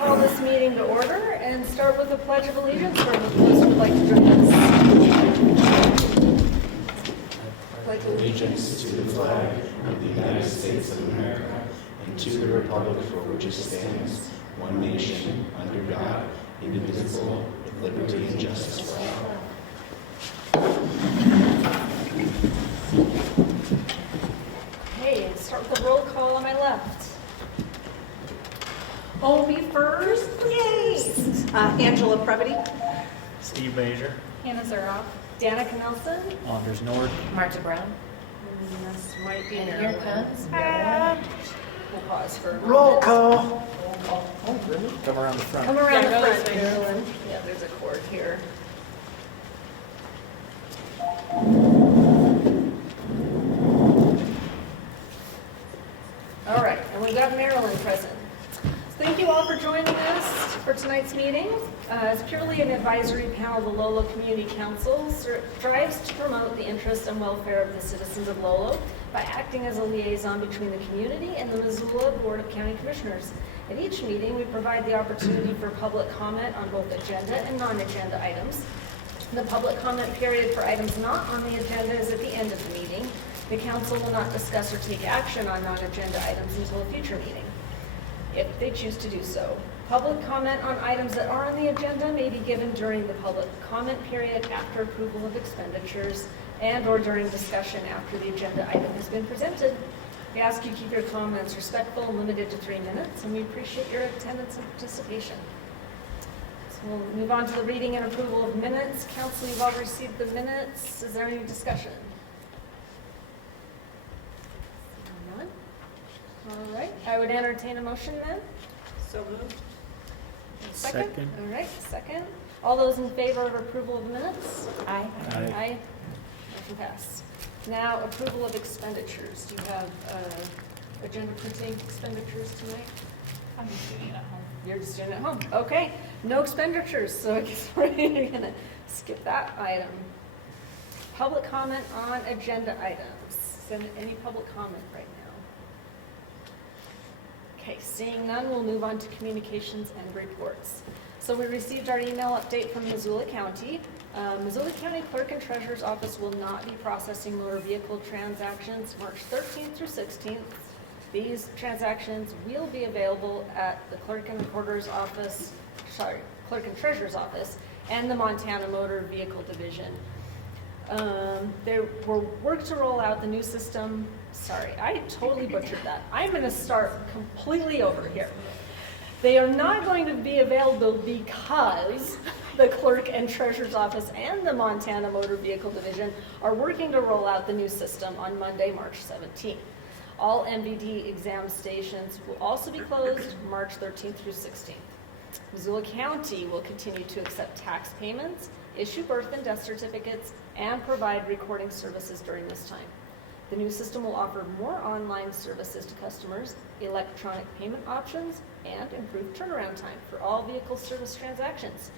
call this meeting to order and start with a pledge of allegiance for those who would like to join us. Pledge allegiance to the flag of the United States of America and to the republic for which it stands, one nation, under God, indivisible, with liberty and justice for all. Okay, start with a roll call on my left. Omi first, yay! Angela Previty. Steve Bazier. Hannah Zeroff. Danica Nelson. Anders Nord. Marta Brown. And this might be And here Marilyn. comes Marilyn. We'll pause for a moment. Roll call. Oh, really? Come around the front. Come around Yeah, the go front, this way. Marilyn. Yeah, there's a cord here. All right, and we've got Marilyn present. Thank you all for joining us for tonight's meeting. It's purely an advisory panel. The Lolo Community Council strives to promote the interests and welfare of the citizens of Lolo by acting as a liaison between the community and the Missoula Board of County Commissioners. At each meeting, we provide the opportunity for public comment on both agenda and non-agenda items. The public comment period for items not on the agenda is at the end of the meeting. The council will not discuss or take action on non-agenda items until a future meeting, if they choose to do so. Public comment on items that are on the agenda may be given during the public comment period after approval of expenditures and/or during discussion after the agenda item has been presented. We ask you keep your comments respectful and limited to 3 minutes, and we appreciate your attendance and participation. So we'll move on to the reading and approval of minutes. Council, you've all received the minutes. Is there any discussion? None? All right, I would entertain a motion then. So moved. Second. All right, second. All those in favor of approval of minutes? Aye. Aye. Motion passed. Now, approval of expenditures. Do you have agenda printing expenditures tonight? I'm just doing it at home. You're just doing it at home. Okay, no expenditures, so I guess we're gonna skip that item. Public comment on agenda items. Is there any public comment right now? Okay, seeing none, we'll move on to communications and reports. So we received our email update from Missoula County. Missoula County Clerk and Treasurer's Office will not be processing motor vehicle transactions March 13th through 16th. These transactions will be available at the Clerk and Treasurer's Office and the Montana Motor Vehicle Division. They were worked to roll out the new system. Sorry, I totally butchered that. I'm going to start completely over here. They are not going to be available because the Clerk and Treasurer's Office and the Montana Motor Vehicle Division are working to roll out the new system on Monday, March 17th. All MVD exam stations will also be closed March 13th through 16th. Missoula County will continue to accept tax payments, issue birth and death certificates, and provide recording services during this time. The new system will offer more online services to customers, electronic payment options, and improved turnaround time for all vehicle service transactions.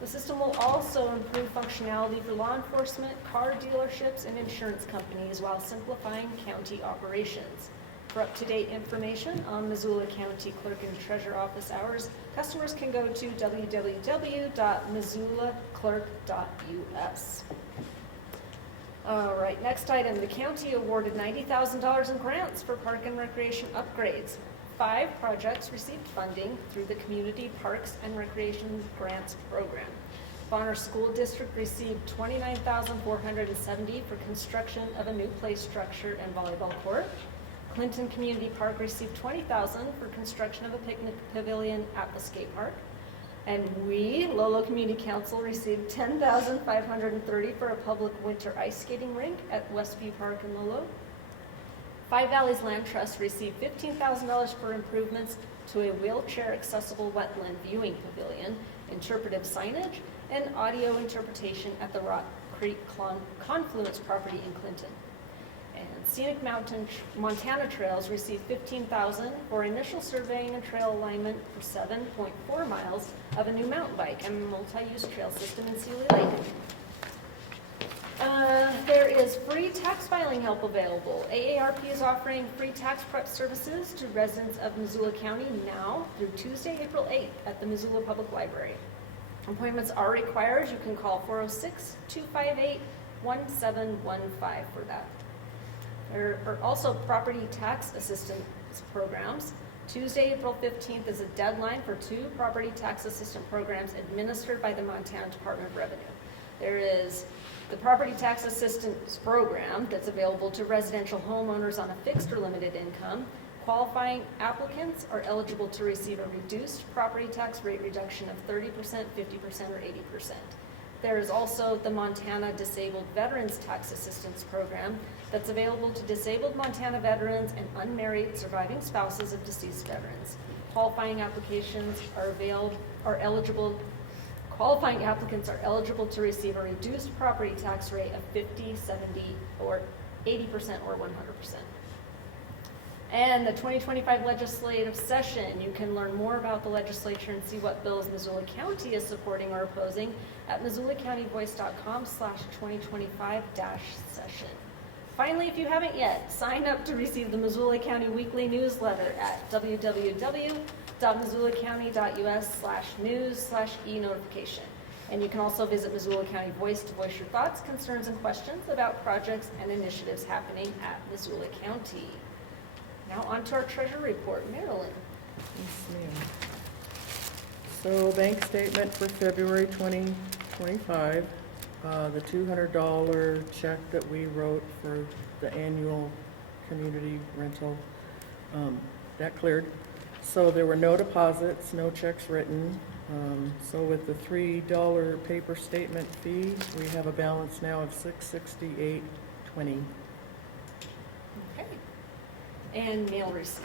The system will also improve functionality for law enforcement, car dealerships, and insurance companies while simplifying county operations. For up-to-date information on Missoula County Clerk and Treasurer Office hours, customers can go to www.missoulaclerk.us. All right, next item. The county awarded $90,000 in grants for park and recreation upgrades. 5 projects received funding through the Community Parks and Recreation Grants Program. Bonner School District received $29,470 for construction of a new play structure and volleyball court. Clinton Community Park received $20,000 for construction of a picnic pavilion at the skate park. And we, Lolo Community Council, received $10,530 for a public winter ice skating rink at Westview Park in Lolo. Five Valleys Land Trust received $15,000 for improvements to a wheelchair-accessible wetland viewing pavilion, interpretive signage, and audio interpretation at the Rock Creek Confluence property in Clinton. And Scenic Montana Trails received $15,000 for initial surveying and trail alignment for 7.4 miles of a new mountain bike and multi-use trail system in Sealy Lake. There is free tax filing help available. AARP is offering free tax prep services to residents of Missoula County now through Tuesday, April 8th at the Missoula Public Library. Appointments are required. You can call 406-258-1715 for that. There are also property tax assistance programs. Tuesday, April 15th is a deadline for 2 property tax assistant programs administered by the Montana Department of Revenue. There is the property tax assistance program that's available to residential homeowners on a fixed or limited income. Qualifying applicants are eligible to receive a reduced property tax rate reduction of 30%, 50%, or 80%. There is also the Montana Disabled Veterans Tax Assistance Program that's available to disabled Montana veterans and unmarried surviving spouses of deceased veterans. Qualifying applicants are eligible to receive a reduced property tax rate of 50, 70, or 80%, or 100%. And the 2025 legislative session, you can learn more about the legislature and see what bills Missoula County is supporting or opposing at MissoulaCountyVoice.com/2025-session. Finally, if you haven't yet, sign up to receive the Missoula County Weekly Newsletter at www.missoulacounty.us/news/e-notification. And you can also visit Missoula County Voice to voice your thoughts, concerns, and questions about projects and initiatives happening at Missoula County. Now on to our treasure report. Marilyn. Yes, ma'am. So bank statement for February 2025, the $200 check that we wrote for the annual community rental, that cleared. So there were no deposits, no checks written. So with the $3 paper statement fee, we have a balance now of $668.20. Okay. And mail received.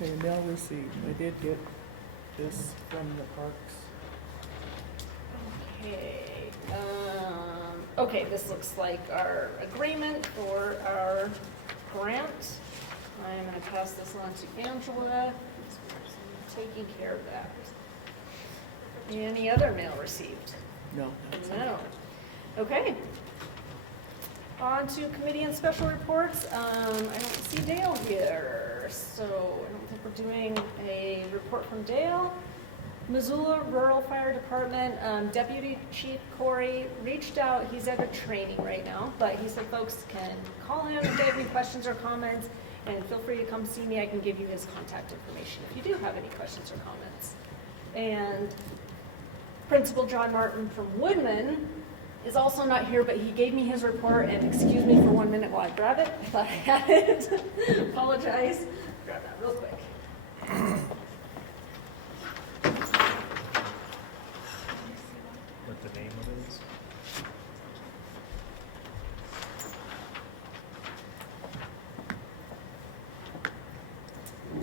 Okay, mail received. I did get this from the parks. Okay. Okay, this looks like our agreement for our grant. I'm going to pass this on to Angela, who's taking care of that. Any other mail received? No, that's it. No. Okay. On to committee and special reports. I don't see Dale here, so I don't think we're doing a report from Dale. Missoula Rural Fire Department, Deputy Chief Corey reached out. He's at a training right now, but he said folks can call him if they have any questions or comments, and feel free to come see me. I can give you his contact information if you do have any questions or comments. And Principal John Martin from Woodman is also not here, but he gave me his report, and excuse me for 1 minute while I grab it. I thought I had it. Apologize. Grab that real quick. What the name of it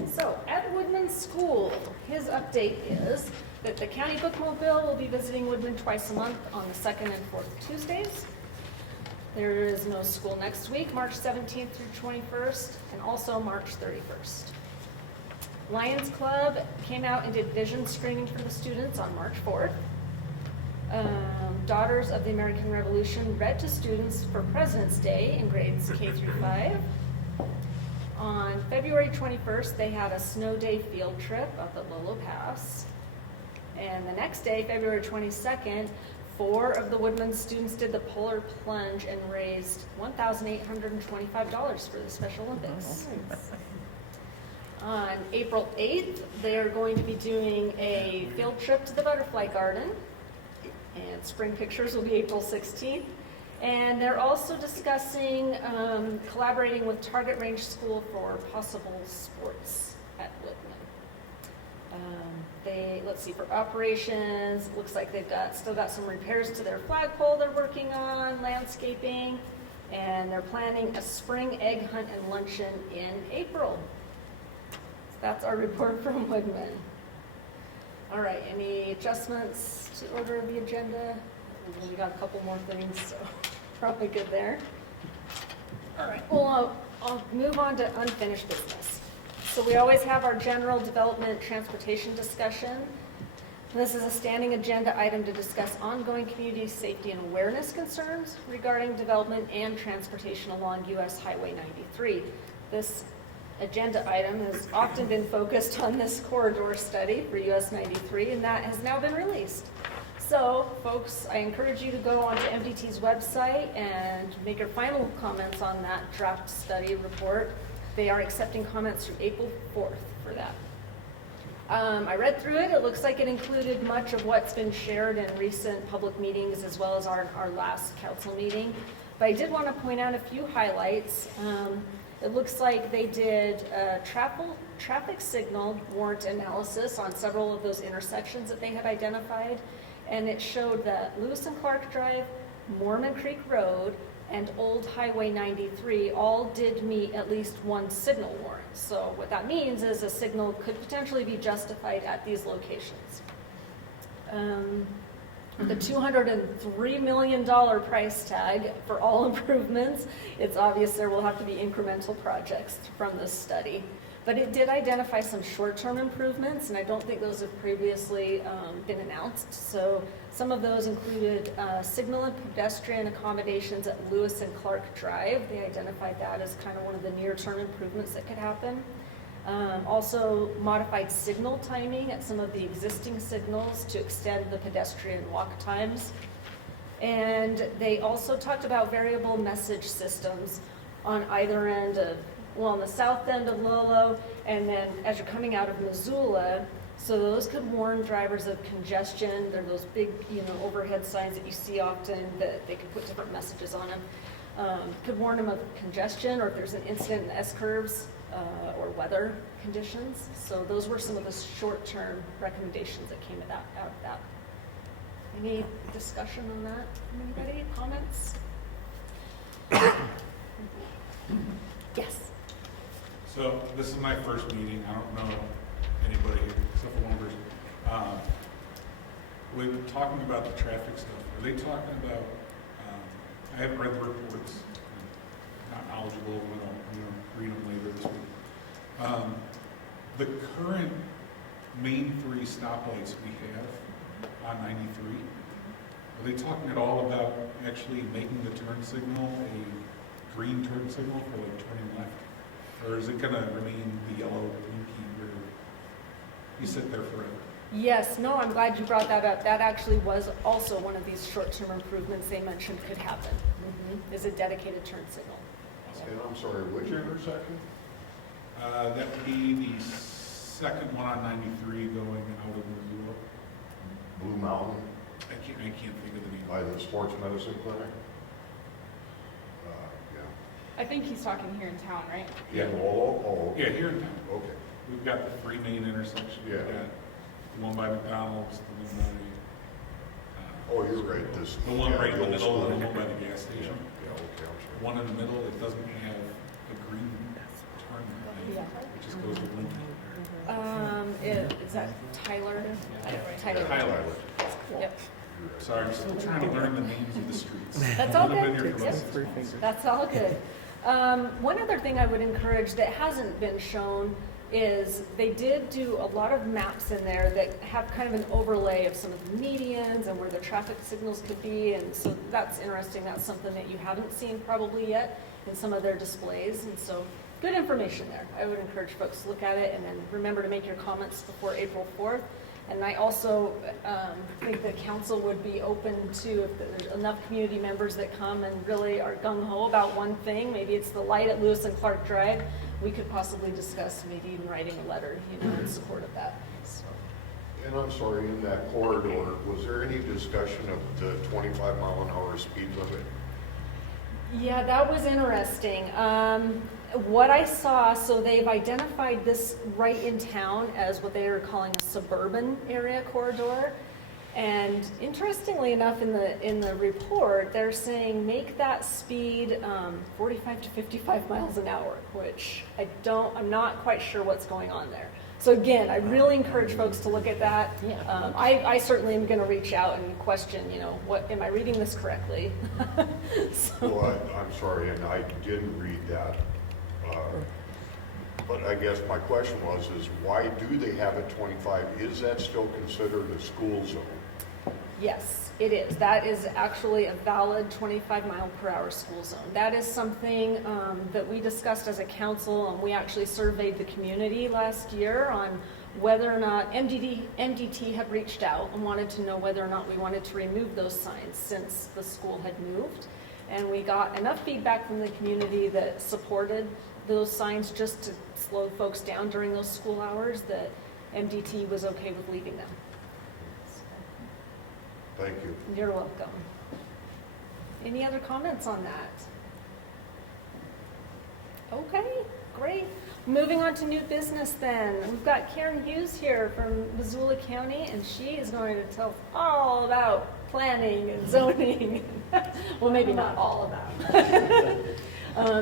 is? So, at Woodman School, his update is that the county bookmobile will be visiting Woodman twice a month on the 2nd and 4th Tuesdays. There is no school next week, March 17th through 21st, and also March 31st. Lions Club came out and did vision screening for the students on March 4th. Daughters of the American Revolution read to students for President's Day in grades K through 5. On February 21st, they had a snow day field trip up at Lolo Pass. And the next day, February 22nd, 4 of the Woodman students did the polar plunge and raised $1,825 for the Special Olympics. On April 8th, they are going to be doing a field trip to the Butterfly Garden. And spring pictures will be April 16th. And they're also discussing collaborating with Target Range School for possible sports at Woodman. Let's see, for operations, looks like they've still got some repairs to their flagpole they're working on, landscaping, and they're planning a spring egg hunt and luncheon in April. So that's our report from Woodman. All right, any adjustments to order of the agenda? We got a couple more things, so probably good there. All right, well, I'll move on to unfinished business. So we always have our general development transportation discussion. This is a standing agenda item to discuss ongoing community safety and awareness concerns regarding development and transportation along US Highway 93. This agenda item has often been focused on this corridor study for US 93, and that has now been released. So, folks, I encourage you to go onto MDT's website and make your final comments on that draft study report. They are accepting comments through April 4th for that. I read through it. It looks like it included much of what's been shared in recent public meetings as well as our last council meeting. But I did want to point out a few highlights. It looks like they did traffic signal warrant analysis on several of those intersections that they had identified. And it showed that Lewis and Clark Drive, Mormon Creek Road, and Old Highway 93 all did meet at least one signal warrant. So what that means is a signal could potentially be justified at these locations. The $203 million price tag for all improvements, it's obvious there will have to be incremental projects from this study. But it did identify some short-term improvements, and I don't think those have previously been announced. So some of those included signal and pedestrian accommodations at Lewis and Clark Drive. They identified that as kind of one of the near-term improvements that could happen. Also modified signal timing at some of the existing signals to extend the pedestrian walk times. And they also talked about variable message systems on either end of, well, on the south end of Lolo, and then as you're coming out of Missoula, so those could warn drivers of congestion. They're those big, overhead signs that you see often that they could put different messages on them. Could warn them of congestion or if there's an incident in the S-curves or weather conditions. So those were some of the short-term recommendations that came out of that. Any discussion on that from anybody? Comments? Yes. So this is my first meeting. I don't know anybody here except for one person. We've been talking about the traffic stuff. Are they talking about? I haven't read the reports. I'm not knowledgeable. I'm going to read them later this week. The current main three stoplights we have on 93. Are they talking at all about actually making the turn signal a green turn signal for like turning left? Or is it going to remain the yellow blinky where you sit there forever? Yes, no, I'm glad you brought that up. That actually was also one of these short-term improvements they mentioned could happen, is a dedicated turn signal. And I'm sorry, which intersection? That would be the second one on 93 going out of Missoula. Blue Mountain I can't think of the name. by the sports medicine clinic? I think he's talking here in town, right? Yeah. In Lolo? Oh, okay. Yeah, here in town. Okay. We've got the three main intersections. Yeah. We've got the one by McDonald's, the one by, Oh, you're right, this. the one yeah, right in the old middle, and the school. one by the gas station. Yeah, okay, I'm sorry. One in the middle that doesn't have a green turn lane, Yeah. which just goes to blue. Is that Tyler? Tyler. Tyler. Yep. Sorry, I'm still trying to learn the names of the streets. That's all I've been good. here for Yep. about 6 months. That's all good. One other thing I would encourage that hasn't been shown is they did do a lot of maps in there that have kind of an overlay of some of the medians and where the traffic signals could be, and so that's interesting. That's something that you haven't seen probably yet in some of their displays, and so good information there. I would encourage folks to look at it, and then remember to make your comments before April 4th. And I also think the council would be open to, if there's enough community members that come and really are gung-ho about one thing, maybe it's the light at Lewis and Clark Drive, we could possibly discuss maybe even writing a letter, in support of that. So. And I'm sorry, in that corridor, was there any discussion of the 25-mile-an-hour speed limit? Yeah, that was interesting. What I saw, so they've identified this right in town as what they are calling a suburban area corridor. And interestingly enough, in the report, they're saying make that speed 45 to 55 miles an hour, which I'm not quite sure what's going on there. So again, I really encourage folks to look at that. I certainly am going to reach out and question, what am I reading this correctly? Well, I'm sorry, and I didn't read that. But I guess my question is why do they have it 25? Is that still considered a school zone? Yes, it is. That is actually a valid 25-mile-per-hour school zone. That is something that we discussed as a council, and we actually surveyed the community last year on whether or not MDT had reached out and wanted to know whether or not we wanted to remove those signs since the school had moved. And we got enough feedback from the community that supported those signs just to slow folks down during those school hours that MDT was okay with leaving them. Thank you. You're welcome. Any other comments on that? Okay, great. Moving on to new business then. We've got Karen Hughes here from Missoula County, and she is going to tell us all about planning and zoning. Well, maybe not all about.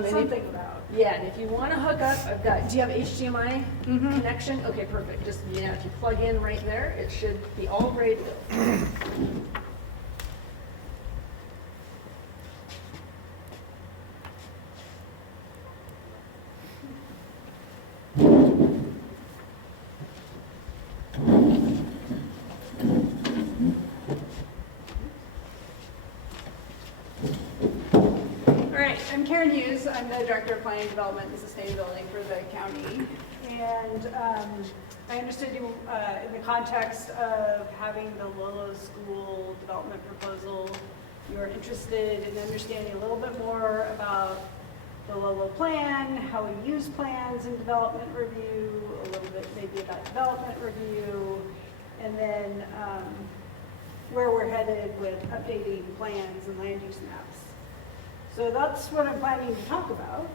Something about. Yeah, and if you want to hook up, I've got, do you have HDMI connection? Okay, perfect. Just, if you plug in right there, it should be all ready to go. All right, I'm Karen Hughes. I'm the Director of Planning, Development, and Sustainability for the county. And I understood you, in the context of having the Lolo School development proposal, you are interested in understanding a little bit more about the Lolo plan, how we use plans in development review, a little bit maybe about development review, and then where we're headed with updating plans and land use maps. So that's what I'm planning to talk about.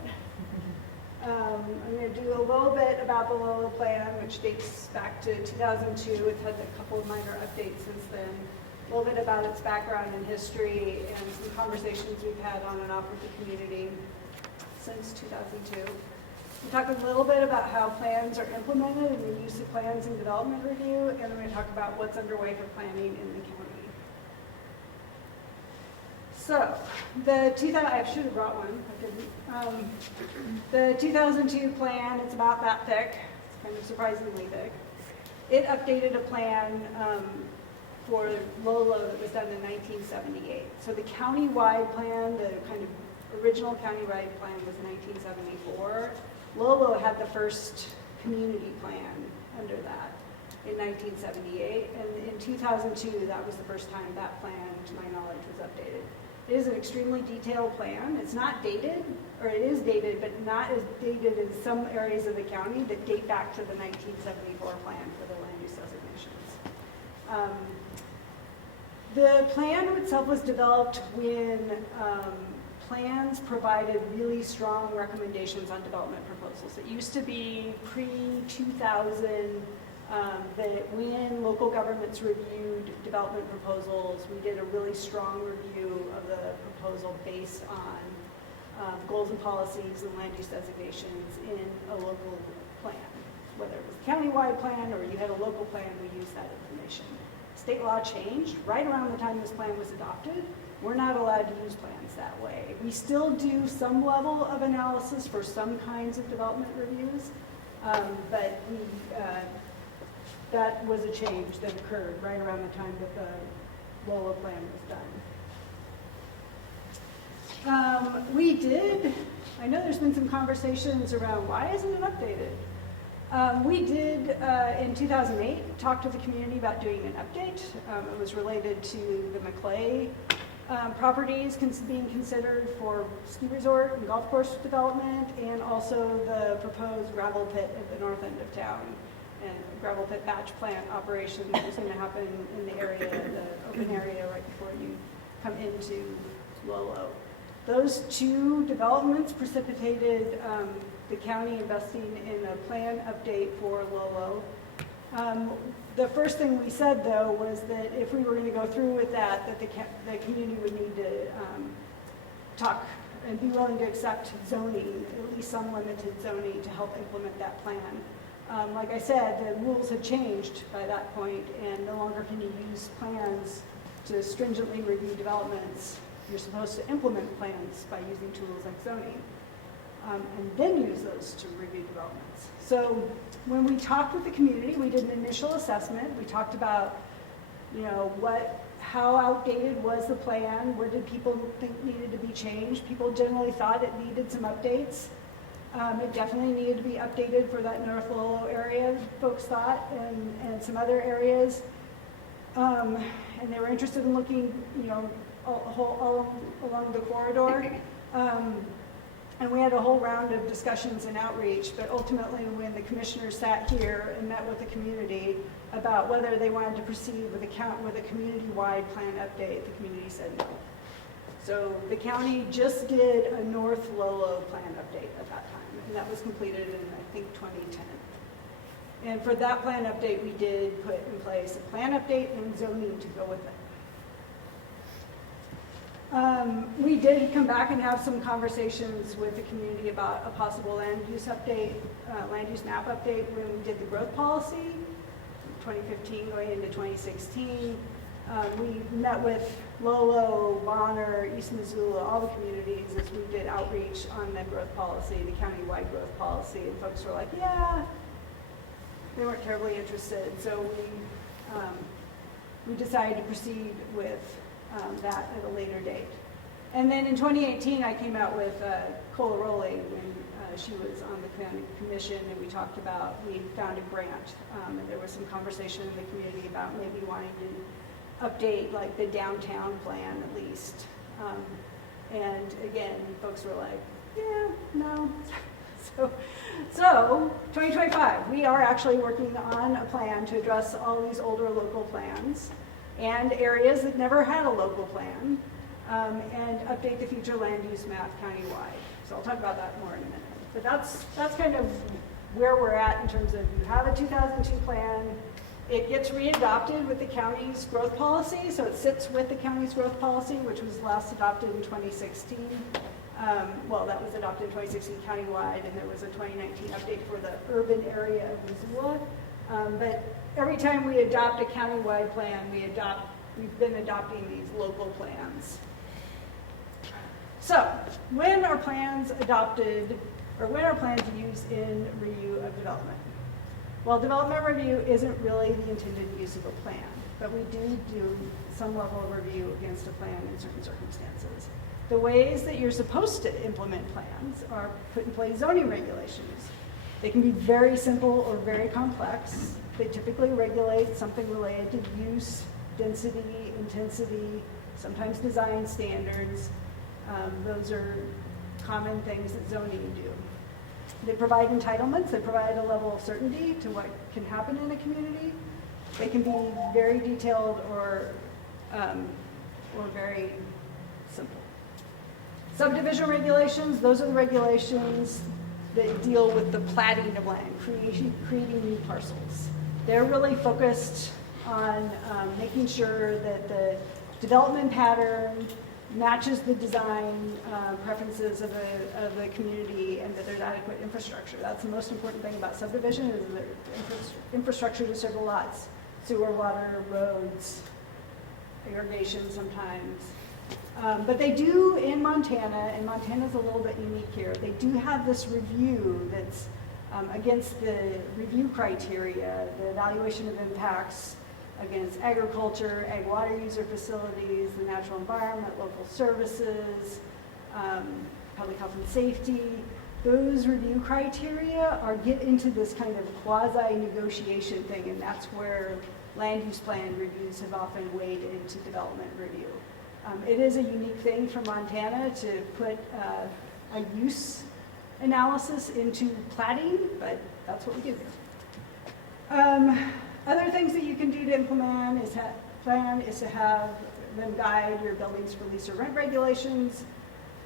I'm going to do a little bit about the Lolo plan, which dates back to 2002. It's had a couple of minor updates since then. A little bit about its background and history and some conversations we've had on and off with the community since 2002. We talk a little bit about how plans are implemented and the use of plans in development review, and then we talk about what's underway for planning in the county. So, I should have brought one, I didn't. The 2002 plan, it's about that thick, it's kind of surprisingly thick. It updated a plan for Lolo that was done in 1978. So the county-wide plan, the kind of original county-wide plan was 1974. Lolo had the first community plan under that in 1978, and in 2002, that was the first time that plan, to my knowledge, was updated. It is an extremely detailed plan. It's not dated, or it is dated, but not as dated as some areas of the county that date back to the 1974 plan for the land use designations. The plan itself was developed when plans provided really strong recommendations on development proposals. It used to be pre-2000 that when local governments reviewed development proposals, we did a really strong review of the proposal based on goals and policies and land use designations in a local plan. Whether it was a countywide plan or you had a local plan, we used that information. State law changed right around the time this plan was adopted. We're not allowed to use plans that way. We still do some level of analysis for some kinds of development reviews, but that was a change that occurred right around the time that the Lolo plan was done. I know there's been some conversations around why isn't it updated? We did, in 2008, talk to the community about doing an update. It was related to the McClay properties being considered for ski resort and golf course development, and also the proposed gravel pit at the north end of town, and gravel pit batch plant operation that was going to happen in the area, the open area right before you come into Lolo. Those two developments precipitated the county investing in a plan update for Lolo. The first thing we said, though, was that if we were going to go through with that the community would need to talk and be willing to accept zoning, at least some limited zoning, to help implement that plan. Like I said, the rules had changed by that point, and no longer can you use plans to stringently review developments. You're supposed to implement plans by using tools like zoning. and then use those to review developments. So when we talked with the community, we did an initial assessment. We talked about, how outdated was the plan? Where did people think needed to be changed? People generally thought it needed some updates. It definitely needed to be updated for that North Lolo area, folks thought, and some other areas. And they were interested in looking, all along the corridor. And we had a whole round of discussions and outreach, but ultimately when the commissioners sat here and met with the community about whether they wanted to proceed with a community-wide plan update, the community said no. So the county just did a North Lolo plan update at that time, and that was completed in, I think, 2010. And for that plan update, we did put in place a plan update and zoning to go with it. We did come back and have some conversations with the community about a possible land use update, land use map update when we did the growth policy, 2015 going into 2016. We met with Lolo, Bonner, East Missoula, all the communities as we did outreach on the growth policy, the countywide growth policy, and folks were like, yeah, they weren't terribly interested. So we decided to proceed with that at a later date. And then in 2018, I came out with Cola Rowley when she was on the county commission, and we found a grant, and there was some conversation in the community about maybe wanting to update like the downtown plan at least. And again, folks were like, yeah, no. So 2025, we are actually working on a plan to address all these older local plans and areas that never had a local plan, and update the future land use map countywide. So I'll talk about that more in a minute. But that's kind of where we're at in terms of you have a 2002 plan. It gets readopted with the county's growth policy, so it sits with the county's growth policy, which was last adopted in 2016. That was adopted in 2016 countywide, and there was a 2019 update for the urban area of Missoula. But every time we adopt a countywide plan, we've been adopting these local plans. So, when are plans adopted, or when are plans used in review of development? Well, development review isn't really the intended use of a plan, but we do some level of review against a plan in certain circumstances. The ways that you're supposed to implement plans are put in place zoning regulations. They can be very simple or very complex. They typically regulate something related to use, density, intensity, sometimes design standards. Those are common things that zoning do. They provide entitlements. They provide a level of certainty to what can happen in a community. They can be very detailed or very simple. Subdivision regulations, those are the regulations that deal with the platting of land, creating new parcels. They're really focused on making sure that the development pattern matches the design preferences of the community and that there's adequate infrastructure. That's the most important thing about subdivision is there's infrastructure to serve the lots. Sewer, water, roads, irrigation sometimes. But they do in Montana, and Montana's a little bit unique here, they do have this review that's against the review criteria, the evaluation of impacts against agriculture, ag water user facilities, the natural environment, local services, public health and safety. Those review criteria get into this kind of quasi-negotiation thing, and that's where land use plan reviews have often weighed into development review. It is a unique thing for Montana to put a use analysis into platting, but that's what we do. Other things that you can do to implement is to have them guide your buildings for lease or rent regulations.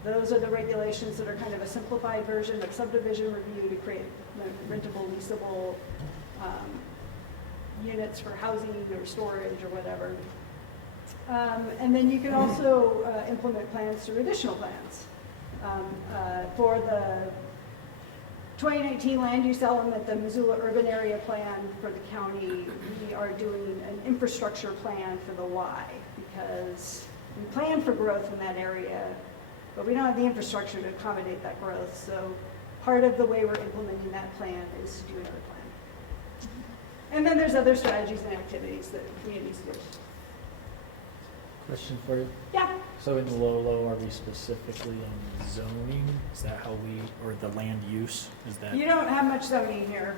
Those are the regulations that are kind of a simplified version of subdivision review to create rentable, leasable units for housing or storage or whatever. And then you can also implement plans through additional plans. For the 2019 land use element, the Missoula urban area plan for the county, we are doing an infrastructure plan for the Y because we plan for growth in that area, but we don't have the infrastructure to accommodate that growth. So part of the way we're implementing that plan is to do another plan. And then there's other strategies and activities that communities do. Question for you. Yeah. So in Lolo, are we specifically in zoning? Is that how we, or the land use? Is that You don't have much zoning here.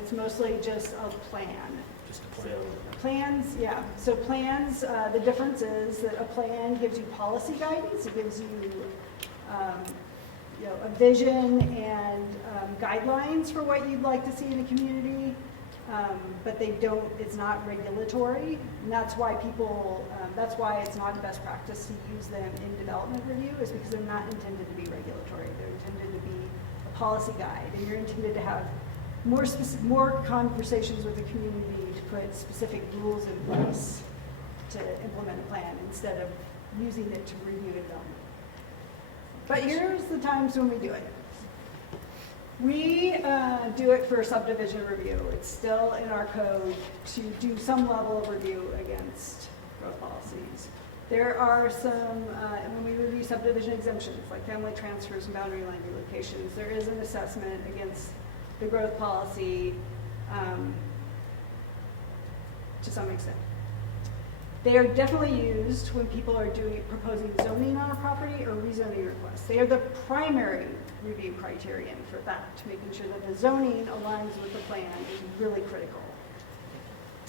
It's mostly just a plan. just a So plan? plans, yeah. So plans, the difference is that a plan gives you policy guidance. It gives you, a vision and guidelines for what you'd like to see in a community. But they don't, it's not regulatory. And that's why that's why it's not a best practice to use them in development review, is because they're not intended to be regulatory. They're intended to be a policy guide. And you're intended to have more conversations with the community to put specific rules in place to implement a plan instead of using it to review development. But here's the times when we do it. We do it for subdivision review. It's still in our code to do some level of review against growth policies. There are some, when we review subdivision exemptions, like family transfers and boundary line relocations, there is an assessment against the growth policy to some extent. They are definitely used when people are proposing zoning on a property or rezoning requests. They are the primary review criterion for that, making sure that the zoning aligns with the plan is really critical.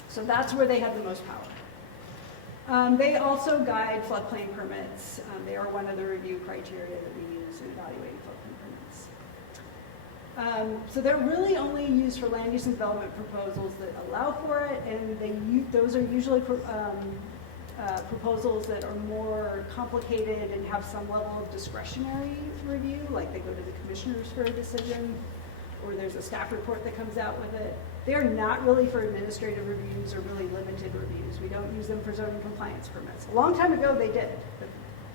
So that's where they have the most power. They also guide floodplain permits. They are one of the review criteria that we use in evaluating floodplain permits. So they're really only used for land use and development proposals that allow for it, and those are usually proposals that are more complicated and have some level of discretionary review, like they go to the commissioners for a decision, or there's a staff report that comes out with it. They are not really for administrative reviews or really limited reviews. We don't use them for zoning compliance permits. A long time ago they did, but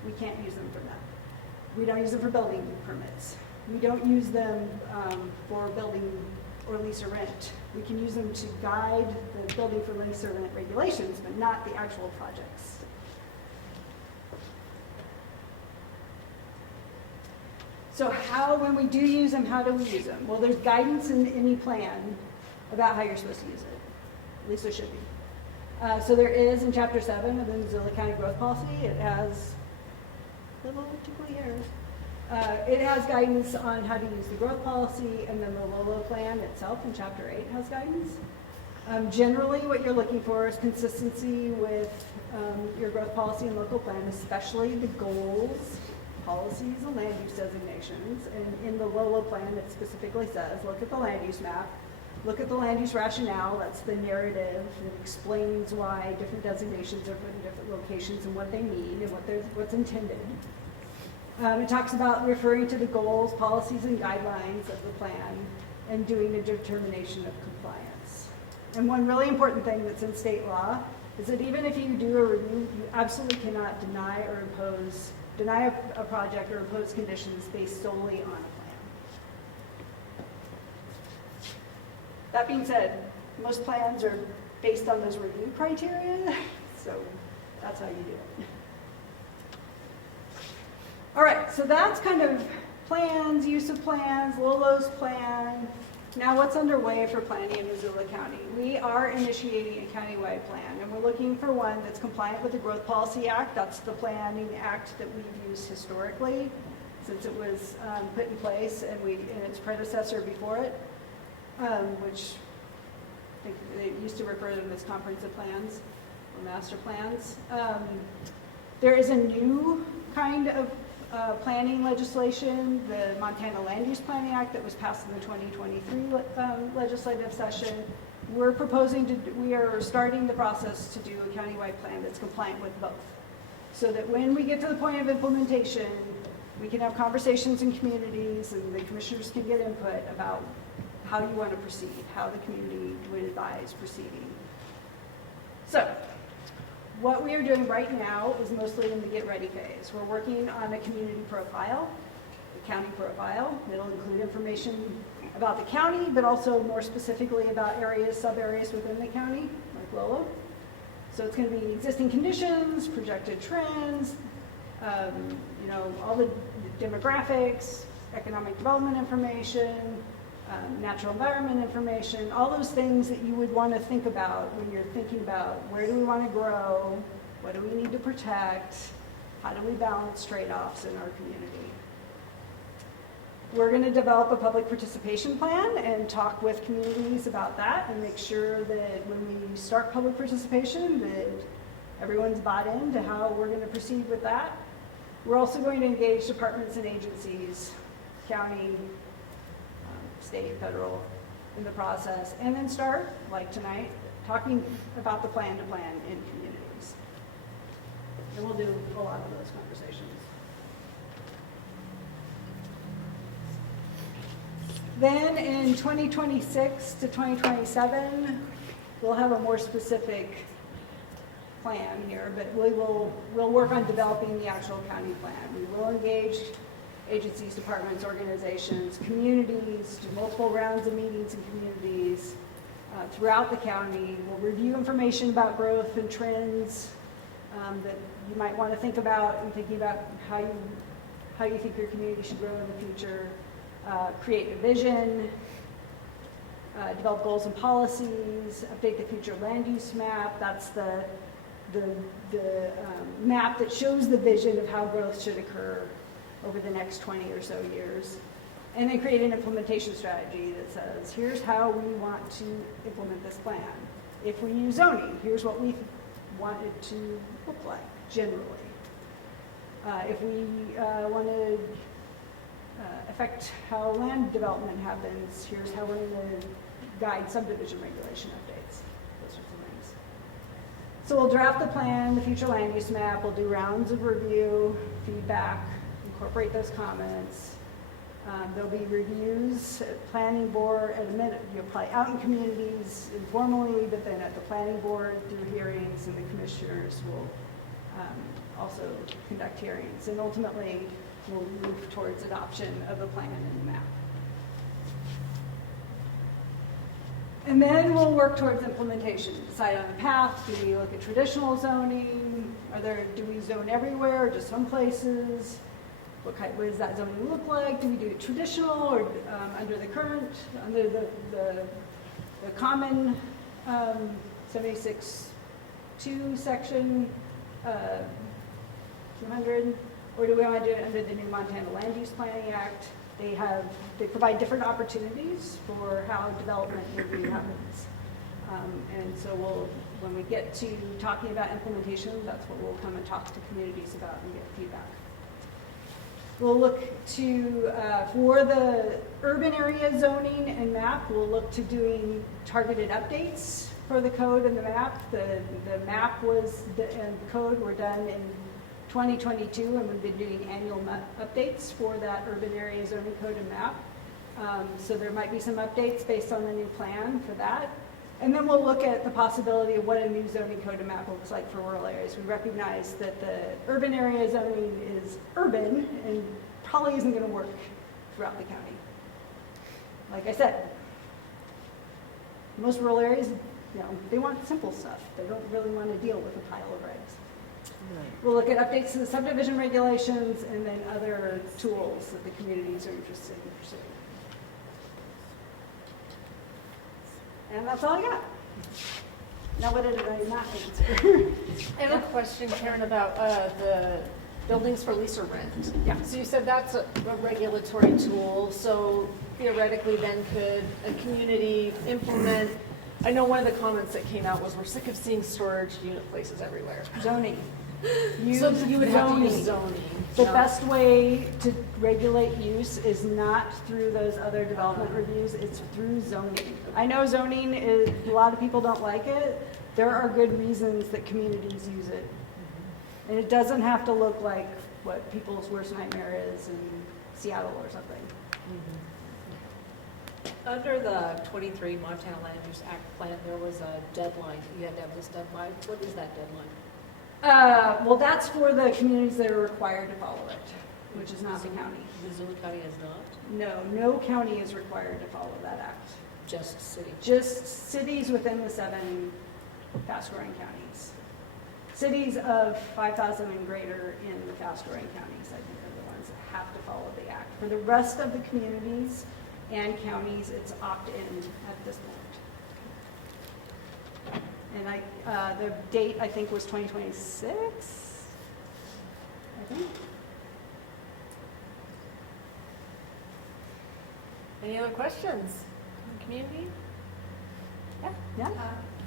we can't use them for that. We don't use them for building permits. We don't use them for building or lease or rent. We can use them to guide the building for lease or rent regulations, but not the actual projects. So when we do use them, how do we use them? Well, there's guidance in any plan about how you're supposed to use it. At least there should be. So there is in Chapter 7 of the Missoula County Growth Policy. It has little tickly hairs. It has guidance on how to use the growth policy, and then the Lolo plan itself in Chapter 8 has guidance. Generally, what you're looking for is consistency with your growth policy and local plan, especially the goals, policies, and land use designations. And in the Lolo plan, it specifically says, look at the land use map, look at the land use rationale, that's the narrative that explains why different designations are put in different locations and what they mean and what's intended. It talks about referring to the goals, policies, and guidelines of the plan and doing a determination of compliance. And one really important thing that's in state law is that even if you do a review, you absolutely cannot deny a project or impose conditions based solely on a plan. That being said, most plans are based on those review criteria, so that's how you do it. All right, so that's kind of plans, use of plans, Lolo's plan. Now what's underway for planning in Missoula County? We are initiating a countywide plan, and we're looking for one that's compliant with the Growth Policy Act. That's the planning act that we've used historically since it was put in place, and its predecessor before it, which they used to refer to them as comprehensive plans or master plans. There is a new kind of planning legislation, the Montana Land Use Planning Act that was passed in the 2023 legislative session. We are starting the process to do a countywide plan that's compliant with both. So that when we get to the point of implementation, we can have conversations in communities and the commissioners can get input about how you want to proceed, how the community would advise proceeding. So, what we are doing right now is mostly in the get ready phase. We're working on a community profile, a county profile. It'll include information about the county, but also more specifically about areas, sub-areas within the county, like Lolo. So it's going to be existing conditions, projected trends, you know, all the demographics, economic development information, natural environment information, all those things that you would want to think about when you're thinking about where do we want to grow, what do we need to protect, how do we balance trade-offs in our community. We're going to develop a public participation plan and talk with communities about that and make sure that when we start public participation that everyone's bought into how we're going to proceed with that. We're also going to engage departments and agencies, county, state, federal, in the process, and then start, like tonight, talking about the plan to plan in communities. And we'll do a lot of those conversations. Then in 2026 to 2027, we'll have a more specific plan here, but we'll work on developing the actual county plan. We will engage agencies, departments, organizations, communities, do multiple rounds of meetings in communities throughout the county. We'll review information about growth and trends that you might want to think about in thinking about how you think your community should grow in the future. Create a vision, develop goals and policies, update the future land use map. That's the map that shows the vision of how growth should occur over the next 20 or so years. And then create an implementation strategy that says, here's how we want to implement this plan. If we use zoning, here's what we want it to look like, generally. If we want to affect how land development happens, here's how we're going to guide subdivision regulation updates, those sorts of things. So we'll draft the plan, the future land use map, we'll do rounds of review, feedback, incorporate those comments. There'll be reviews at planning board, at a minute, you apply out in communities informally, but then at the planning board through hearings, and the commissioners will also conduct hearings. And ultimately, we'll move towards adoption of the plan and the map. And then we'll work towards implementation. Decide on the path. Do we look at traditional zoning? Do we zone everywhere or just some places? What does that zoning look like? Do we do it traditional or under the common 76(2) section 200? Or do we want to do it under the new Montana Land Use Planning Act? They provide different opportunities for how development review happens. And so when we get to talking about implementation, that's what we'll come and talk to communities about and get feedback. We'll look to, for the urban area zoning and map, we'll look to doing targeted updates for the code and the map. The map and the code were done in 2022, and we've been doing annual updates for that urban area zoning code and map. So there might be some updates based on the new plan for that. And then we'll look at the possibility of what a new zoning code and map looks like for rural areas. We recognize that the urban area zoning is urban and probably isn't going to work throughout the county. Like I said, most rural areas, they want simple stuff. They don't really want to deal with a pile of regs. We'll look at updates to the subdivision regulations and then other tools that the communities are interested in pursuing. And that's all I got. Now, what did I not answer? I have a question, Karen, about the buildings for lease or rent. Yeah. So you said that's a regulatory tool. So theoretically, then could a community implement? I know one of the comments that came out was we're sick of seeing storage unit places everywhere. Zoning. So you would have to use zoning. The best way to regulate use is not through those other development reviews, it's through zoning. I know zoning is, a lot of people don't like it. There are good reasons that communities use it. And it doesn't have to look like what people's worst nightmare is in Seattle or something. Under the 23 Montana Land Use Act plan, there was a deadline. You had to have this done by. What is that deadline? Well, that's for the communities that are required to follow it, which is not the county. Missoula County has not? No county is required to follow that act. Just city? Just cities within the 7 fast-growing counties. Cities of 5,000 and greater in the fast-growing counties, I think, are the ones that have to follow the act. For the rest of the communities and counties, it's opt-in at this point. And the date, I think, was 2026, I think. Any other questions from the community? Yeah?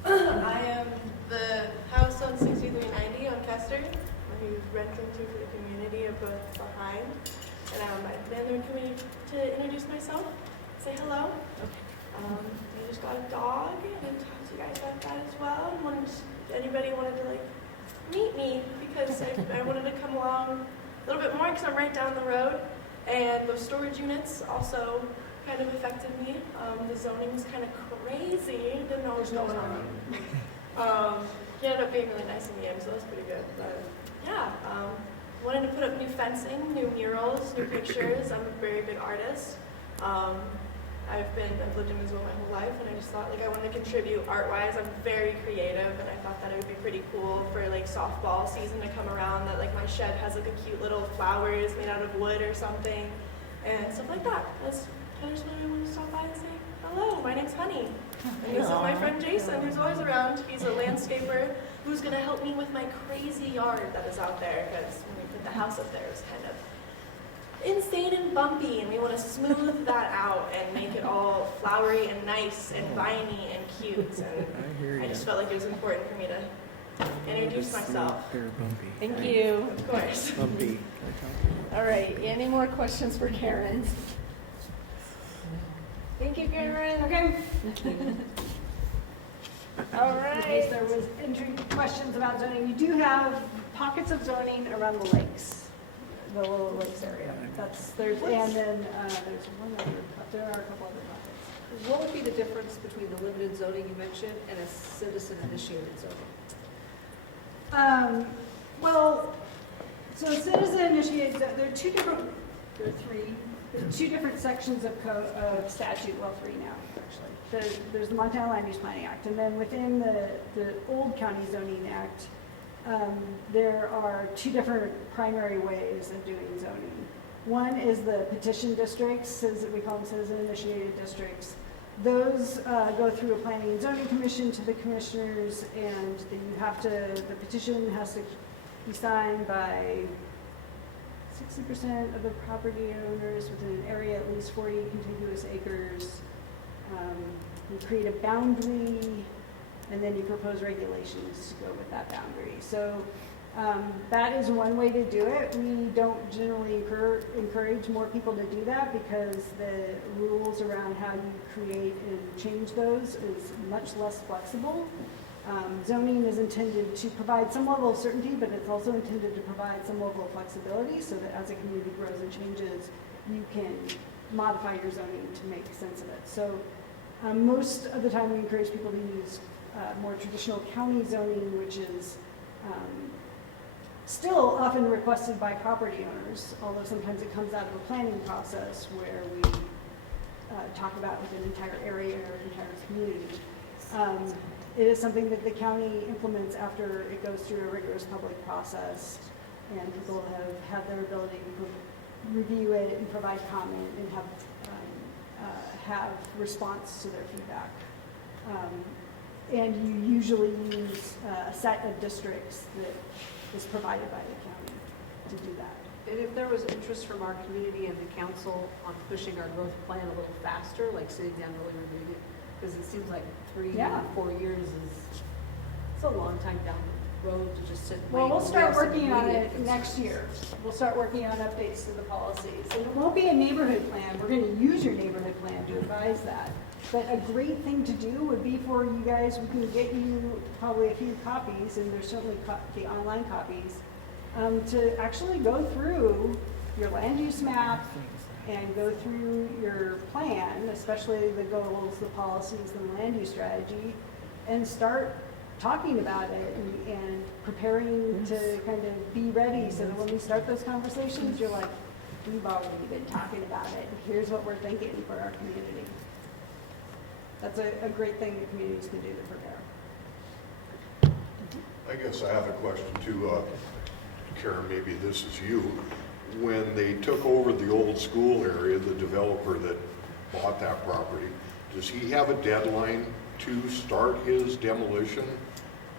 I am the house on 6390 on Kester, who's renting to for the community of both behind. And I've been in the community to introduce myself, say hello. I just got a dog and talk to you guys about that as well. And anybody wanted to meet me because I wanted to come along a little bit more because I'm right down the road. And those storage units also kind of affected me. The zoning was kind of crazy. Didn't know what was going on. It ended up being really nice in the end, so that's pretty good. But yeah, wanted to put up new fencing, new murals, new pictures. I'm a very big artist. I've lived in Missoula my whole life, and I just thought I wanted to contribute art-wise. I'm very creative, and I thought that it would be pretty cool for softball season to come around. That my shed has a cute little flowers made out of wood or something, and stuff like that. That's kind of just what I wanted to stop by and say hello. My name's Honey, and this is my friend Jason, who's always around. He's a landscaper who's going to help me with my crazy yard that is out there. Because when we put the house up there, it was kind of insane and bumpy, and we want to smooth that out and make it all flowery and nice and viney and cute. And I just felt like it was important for me to introduce myself. Thank you. Of course. Bumpy. All right, any more questions for Karen? Thank you, Karen. Okay. All In case right. there was questions about zoning, you do have pockets of zoning around the lakes, the Lolo Lakes area. There's one other, there are a couple other pockets. What would be the difference between the limited zoning you mentioned and a citizen-initiated zoning? Well, so citizen initiated, there are two different sections of statute, well, three now, actually. There's the Montana Land Use Planning Act, and then within the old County Zoning Act, there are two different primary ways of doing zoning. One is the petition districts, we call them citizen-initiated districts. Those go through a planning and zoning commission to the commissioners, and the petition has to be signed by 60% of the property owners within an area at least 40 contiguous acres. You create a boundary, and then you propose regulations to go with that boundary. So that is one way to do it. We don't generally encourage more people to do that because the rules around how you create and change those is much less flexible. Zoning is intended to provide some level of certainty, but it's also intended to provide some level of flexibility so that as a community grows and changes, you can modify your zoning to make sense of it. So most of the time we encourage people to use more traditional county zoning, which is still often requested by property owners, although sometimes it comes out of a planning process where we talk about with an entire area or an entire community. It is something that the county implements after it goes through a rigorous public process, and people have their ability to review it and provide comment and have response to their feedback. And you usually use a set of districts that is provided by the county to do that. And if there was interest from our community and the council on pushing our growth plan a little faster, like sitting down and really reviewing it, because it seems like 3 Yeah. or 4 years it's a long time down the road to just sit and wait. Well, we'll We start have some working on immediate it concerns. next year. We'll start working on updates to the policies. And it won't be a neighborhood plan. We're going to use your neighborhood plan to advise that. But a great thing to do would be for you guys, we can get you probably a few copies, and there's certainly the online copies, to actually go through your land use map and go through your plan, especially the goals, the policies, and the land use strategy, and start talking about it and preparing to kind of be ready so that when we start those conversations, you're like, we've already been talking about it. Here's what we're thinking for our community. That's a great thing that communities can do to prepare. I guess I have a question too, Karen, maybe this is you. When they took over the old school area, the developer that bought that property, does he have a deadline to start his demolition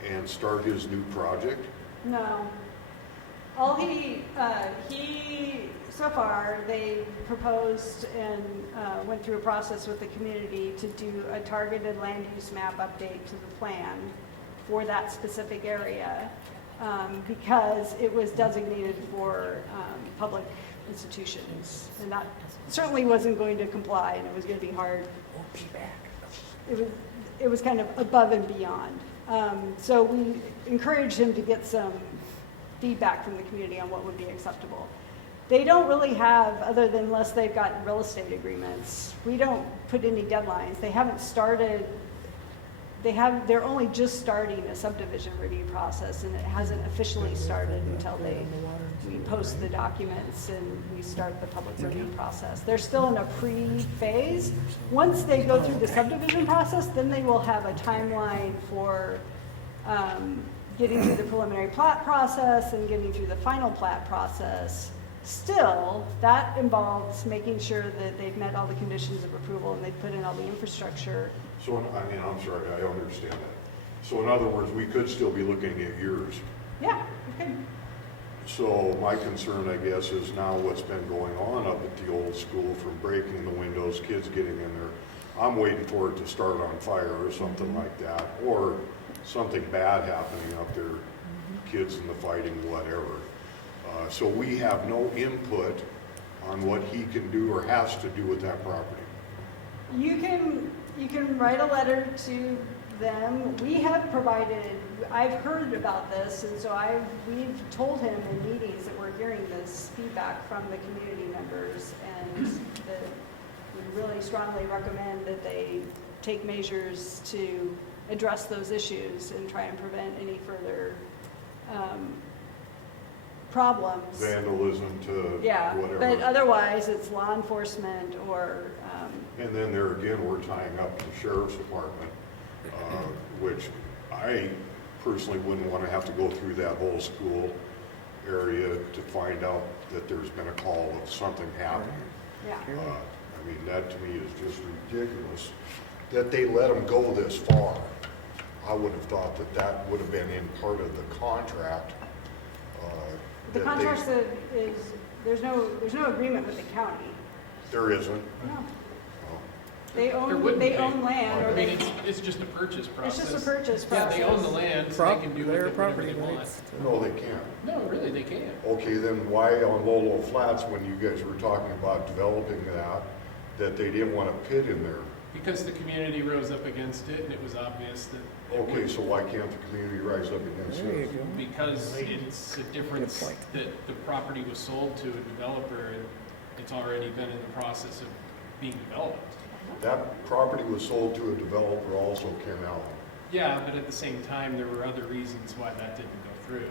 and start his new project? No. All so far, they proposed and went through a process with the community to do a targeted land use map update to the plan for that specific area because it was designated for public institutions. And that certainly wasn't going to comply, and it was going to be hard. It was kind of above and beyond. So we encouraged him to get some feedback from the community on what would be acceptable. They don't really have, other than unless they've got real estate agreements, we don't put any deadlines. They haven't started, they're only just starting a subdivision review process, and it hasn't officially started until we post the documents and we start the public review process. They're still in a pre-phase. Once they go through the subdivision process, then they will have a timeline for getting through the preliminary plat process and getting through the final plat process. Still, that involves making sure that they've met all the conditions of approval and they've put in all the infrastructure. So, I mean, I'm sorry, I understand that. So in other words, we could still be looking at years. Yeah, okay. So my concern, I guess, is now what's been going on up at the old school, from breaking the windows, kids getting in there. I'm waiting for it to start on fire or something like that, or something bad happening up there, kids in the fighting, whatever. So we have no input on what he can do or has to do with that property. You can write a letter to them. We have provided, I've heard about this, and so we've told him in meetings that we're hearing this feedback from the community members, and that we really strongly recommend that they take measures to address those issues and try and prevent any further problems. Vandalism to Yeah, whatever. but otherwise it's law enforcement or And then there again, we're tying up the sheriff's department, which I personally wouldn't want to have to go through that whole school area to find out that there's been a call of something happening. yeah. I mean, that to me is just ridiculous, that they let them go this far. I would have thought that that would have been in part of the contract. The that contract said there's no agreement with the county. There isn't. No. Oh. They There own wouldn't be. land, or I mean, they, it's just a purchase it's process. just a purchase Yeah, process. they own the land, so they can do Their with it whatever property they want. rights. No, they can't. No, really, they can't. Okay, then why on Lolo Flats, when you guys were talking about developing that they didn't want a pit in there? Because the community rose up against it, and it was obvious that it Okay, would. so why can't the community rise up against There you it? go. Because it's a difference Good point. that the property was sold to a developer, and it's already been in the process of being developed. That property was sold to a developer also, Ken Allen. Yeah, but at the same time, there were other reasons why that didn't go through.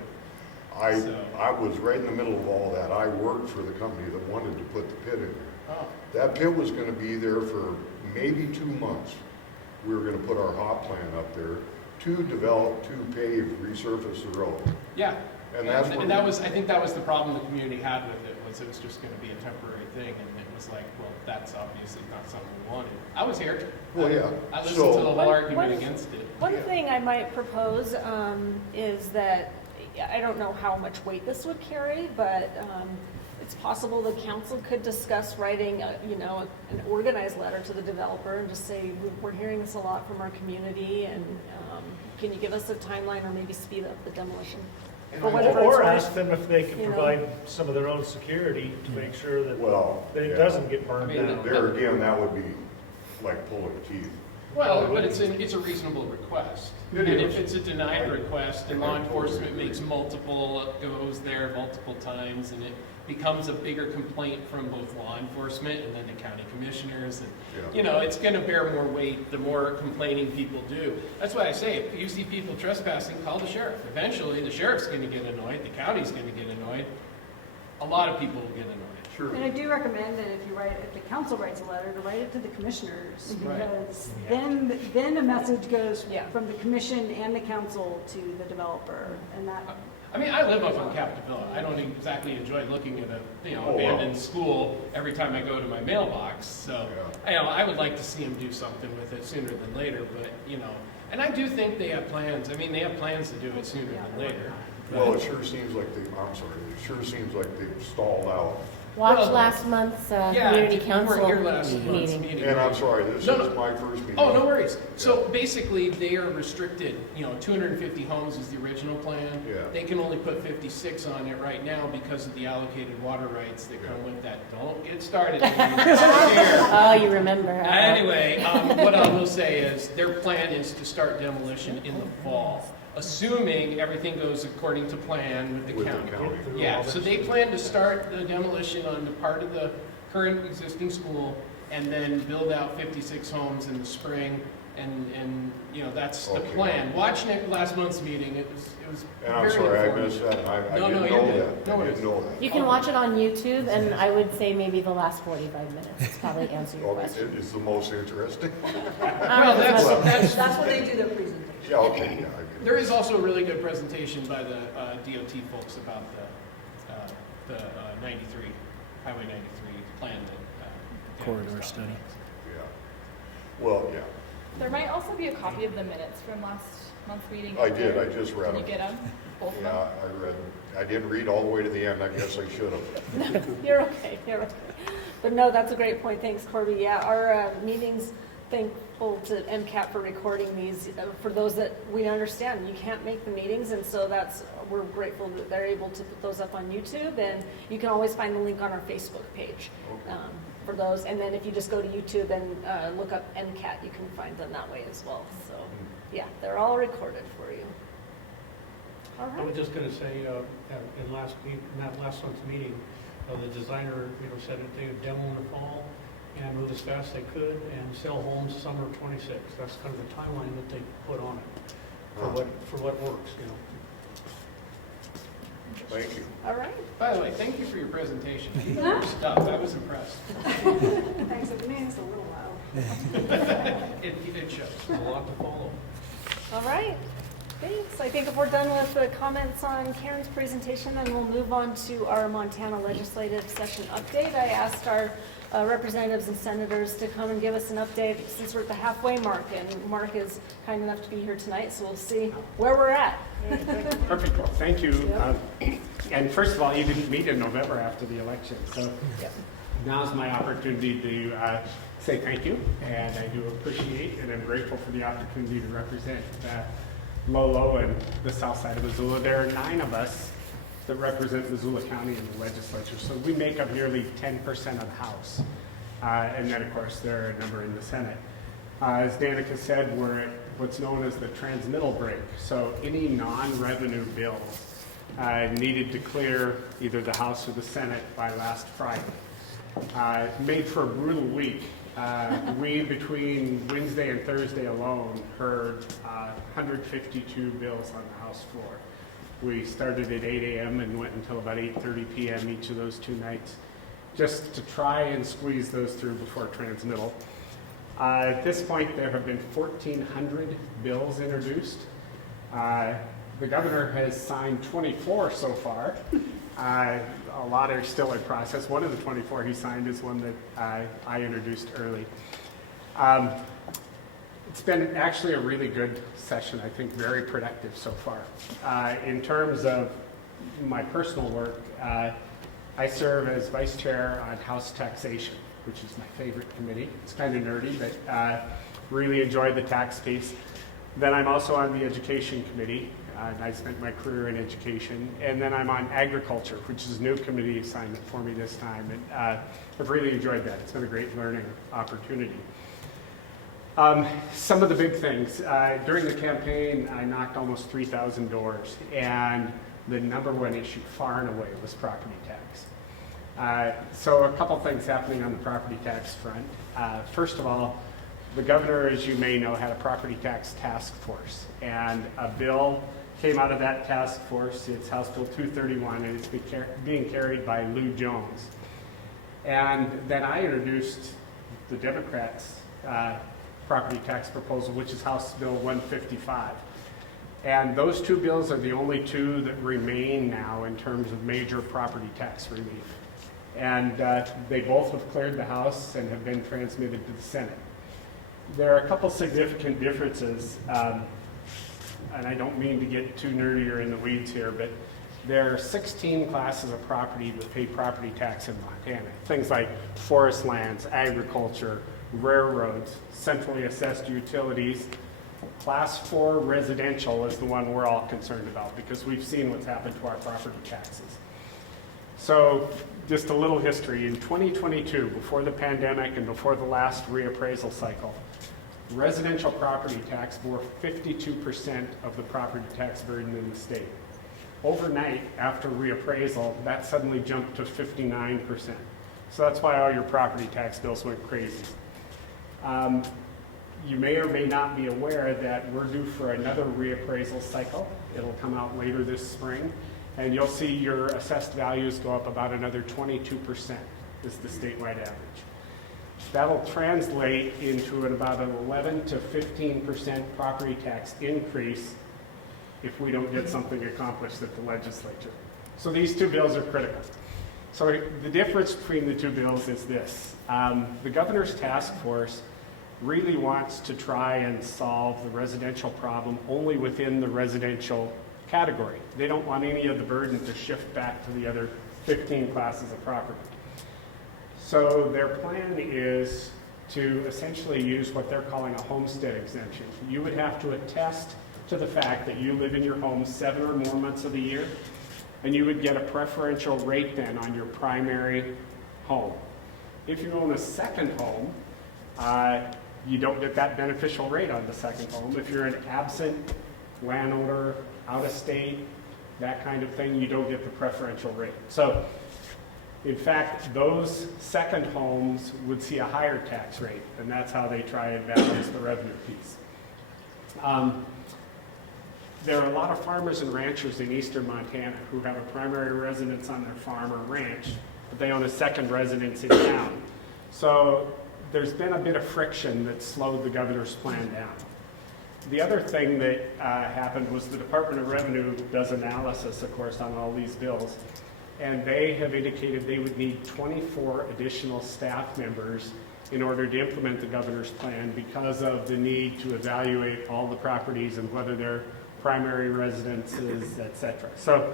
So- I was right in the middle of all that. I worked for the company that wanted to put the pit in there. Oh, That pit was gonna be there for maybe 2 months. We were gonna put our hot plant up there to develop, to pave, resurface the road. yeah. And that's what. And that was, I think that was the problem the community had with it, was it was just gonna be a temporary thing, and it was like, well, that's obviously not something we wanted. I was here. Well, yeah. I listened So- to the whole One- argument one- against it. One Yeah. thing I might propose is that, I don't know how much weight this would carry, but it's possible the council could discuss writing, an organized letter to the developer and just say, we're hearing this a lot from our community, and can you give us a timeline or maybe speed up the demolition? For whatever it's Or worth. ask them if they can you know. provide some of their own security to make sure that Well, it yeah. doesn't get burned I mean, down. There again, that would be like pulling teeth. Well, but it's a reasonable request. It And is. if it's a denied request and law I totally enforcement agree. makes multiple, goes there multiple times, and it becomes a bigger complaint from both law enforcement and then the county commissioners, and, Yeah. it's gonna bear more weight the more complaining people do. That's why I say, if you see people trespassing, call the sheriff. Eventually, the sheriff's gonna get annoyed, the county's gonna get annoyed, a lot of people will get annoyed. Sure. And I do recommend that if the council writes a letter, to write it to the commissioners, Right. because Yeah. then a message goes Yeah. from the commission and the council to the developer, and that, I mean, I live up on Capitol. I don't exactly enjoy looking at a, Oh, wow. abandoned school every time I go to my mailbox. So, I would like to see them do something with it sooner than later, but, and I do think they have plans. I mean, they have plans to do it sooner than later. Well, it sure seems like it sure seems like they've stalled out. Watch Well, last month's Yeah, community you weren't here council last month's meeting. meeting. And I'm sorry, this No, is no. my first meeting. Oh, no worries. So basically, they are restricted, 250 homes is the original plan. Yeah. They can only put 56 on it right now because of the allocated water rights that come with that. Don't get started. Oh, you remember. Anyway, what I will say is, their plan is to start demolition in the fall, assuming everything goes according to plan with the county. Yeah, so they plan to start the demolition on the part of the current existing school, and then build out 56 homes in the spring, and that's the Okay. plan. Watching it last month's meeting, it was And I'm very sorry, I informative. missed that, I No, didn't you're know good. that. No I worries. didn't know that. You can watch it on YouTube, and I would say maybe the last 45 minutes probably answer your Okay, question. it's the most interesting. Well, that's That's when they do their presentation. Yeah, okay, yeah, I get it. There is also a really good presentation by the DOT folks about the 93, Highway 93 plan that. Corridor study. Yeah. Well, yeah, There might also be a copy of the minutes from last month's meeting. I did, I just read Did you them. get them? Both of them? Yeah, I didn't read all the way to the end, I guess I should have. You're okay, you're okay. But no, that's a great point, thanks Corby. Yeah, our meetings, thankful to MCAT for recording these. For those that we understand, you can't make the meetings, and so we're grateful that they're able to put those up on YouTube, and you can always find the link on our Facebook page for those. And then if you just go to YouTube and look up MCAT, you can find them that way as well. So, yeah, they're all recorded for you. All I was right. just gonna say, in that last month's meeting, the designer, said that they would demo in the fall and move as fast as they could and sell homes summer of '26. That's kind of the timeline that they put on it for what works, Thank you. All right. By the way, thank you for your presentation. Yeah. Stuff, I was impressed. thanks, the meeting's a little loud. It shows. a lot to follow. All right, thanks. I think if we're done with the comments on Karen's presentation, then we'll move on to our Montana legislative session update. I asked our representatives and senators to come and give us an update since we're at the halfway mark, and Mark is kind enough to be here tonight, so we'll see where we're at. Perfect, well, thank you. And first of all, you didn't meet in November after the election, so now's my opportunity to say thank you, and I do appreciate and I'm grateful for the opportunity to represent Lolo and the south side of Missoula. There are 9 of us that represent Missoula County in the legislature, so we make up nearly 10% of the House. And then, of course, there are a number in the Senate. As Danica said, we're at what's known as the transmittal break. So any non-revenue bills needed to clear either the House or the Senate by last Friday. Made for a brutal week. We, between Wednesday and Thursday alone, heard 152 bills on the House floor. We started at 8 a.m. and went until about 8:30 p.m. each of those 2 nights, just to try and squeeze those through before transmittal. At this point, there have been 1,400 bills introduced. The governor has signed 24 so far. A lot are still in process. One of the 24 he signed is one that I introduced early. It's been actually a really good session, I think very productive so far. In terms of my personal work, I serve as vice chair on House Taxation, which is my favorite committee. It's kind of nerdy, but really enjoyed the tax piece. Then I'm also on the Education Committee, and I spent my career in education. And then I'm on Agriculture, which is a new committee assignment for me this time, and I've really enjoyed that. It's been a great learning opportunity. Some of the big things. During the campaign, I knocked almost 3,000 doors, and the number one issue, far and away, was property tax. So a couple things happening on the property tax front. First of all, the governor, as you may know, had a property tax task force, and a bill came out of that task force. It's House Bill 231, and it's being carried by Lou Jones. And then I introduced the Democrats' property tax proposal, which is House Bill 155. And those two bills are the only two that remain now in terms of major property tax relief. And they both have cleared the House and have been transmitted to the Senate. There are a couple significant differences, and I don't mean to get too nerdy or in the weeds here, but there are 16 classes of property that pay property tax in Montana. Things like forest lands, agriculture, railroads, centrally assessed utilities. Class 4 residential is the one we're all concerned about because we've seen what's happened to our property taxes. So just a little history. In 2022, before the pandemic and before the last reappraisal cycle, residential property tax bore 52% of the property tax burden in the state. Overnight, after reappraisal, that suddenly jumped to 59%. So that's why all your property tax bills went crazy. You may or may not be aware that we're due for another reappraisal cycle. It'll come out later this spring, and you'll see your assessed values go up about another 22% is the statewide average. That'll translate into about an 11 to 15% property tax increase if we don't get something accomplished at the legislature. So these two bills are critical. So the difference between the two bills is this. The governor's task force really wants to try and solve the residential problem only within the residential category. They don't want any of the burden to shift back to the other 15 classes of property. So their plan is to essentially use what they're calling a homestead exemption. You would have to attest to the fact that you live in your home 7 or more months of the year, and you would get a preferential rate then on your primary home. If you own a second home, you don't get that beneficial rate on the second home. If you're an absent landowner, out of state, that kind of thing, you don't get the preferential rate. So, in fact, those second homes would see a higher tax rate, and that's how they try and balance the revenue piece. There are a lot of farmers and ranchers in eastern Montana who have a primary residence on their farm or ranch, but they own a second residence in town. So there's been a bit of friction that slowed the governor's plan down. The other thing that happened was the Department of Revenue does analysis, of course, on all these bills, and they have indicated they would need 24 additional staff members in order to implement the governor's plan because of the need to evaluate all the properties and whether they're primary residences, et cetera. So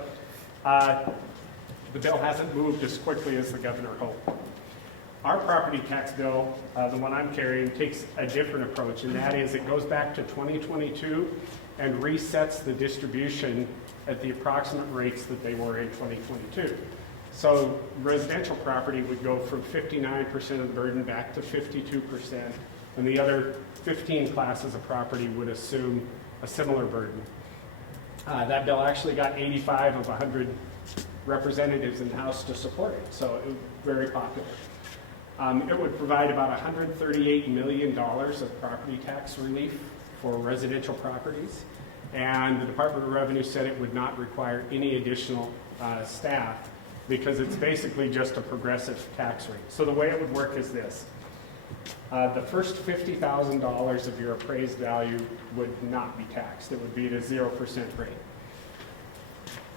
the bill hasn't moved as quickly as the governor hoped. Our property tax bill, the one I'm carrying, takes a different approach, and that is it goes back to 2022 and resets the distribution at the approximate rates that they were in 2022. So residential property would go from 59% of the burden back to 52%, and the other 15 classes of property would assume a similar burden. That bill actually got 85 of 100 representatives in the House to support it, so it was very popular. It would provide about $138 million of property tax relief for residential properties, and the Department of Revenue said it would not require any additional staff because it's basically just a progressive tax rate. So the way it would work is this. The first $50,000 of your appraised value would not be taxed. It would be at a 0% rate.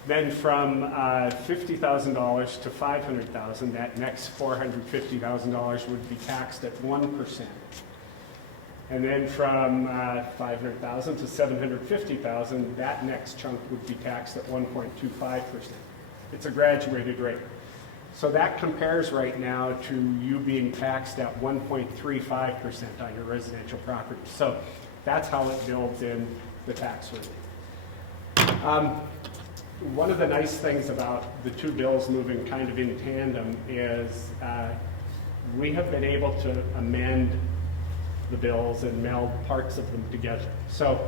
Then from $50,000 to $500,000, that next $450,000 would be taxed at 1%. And then from $500,000 to $750,000, that next chunk would be taxed at 1.25%. It's a graduated rate. So that compares right now to you being taxed at 1.35% on your residential property. So that's how it builds in the tax relief. One of the nice things about the two bills moving kind of in tandem is we have been able to amend the bills and meld parts of them together. So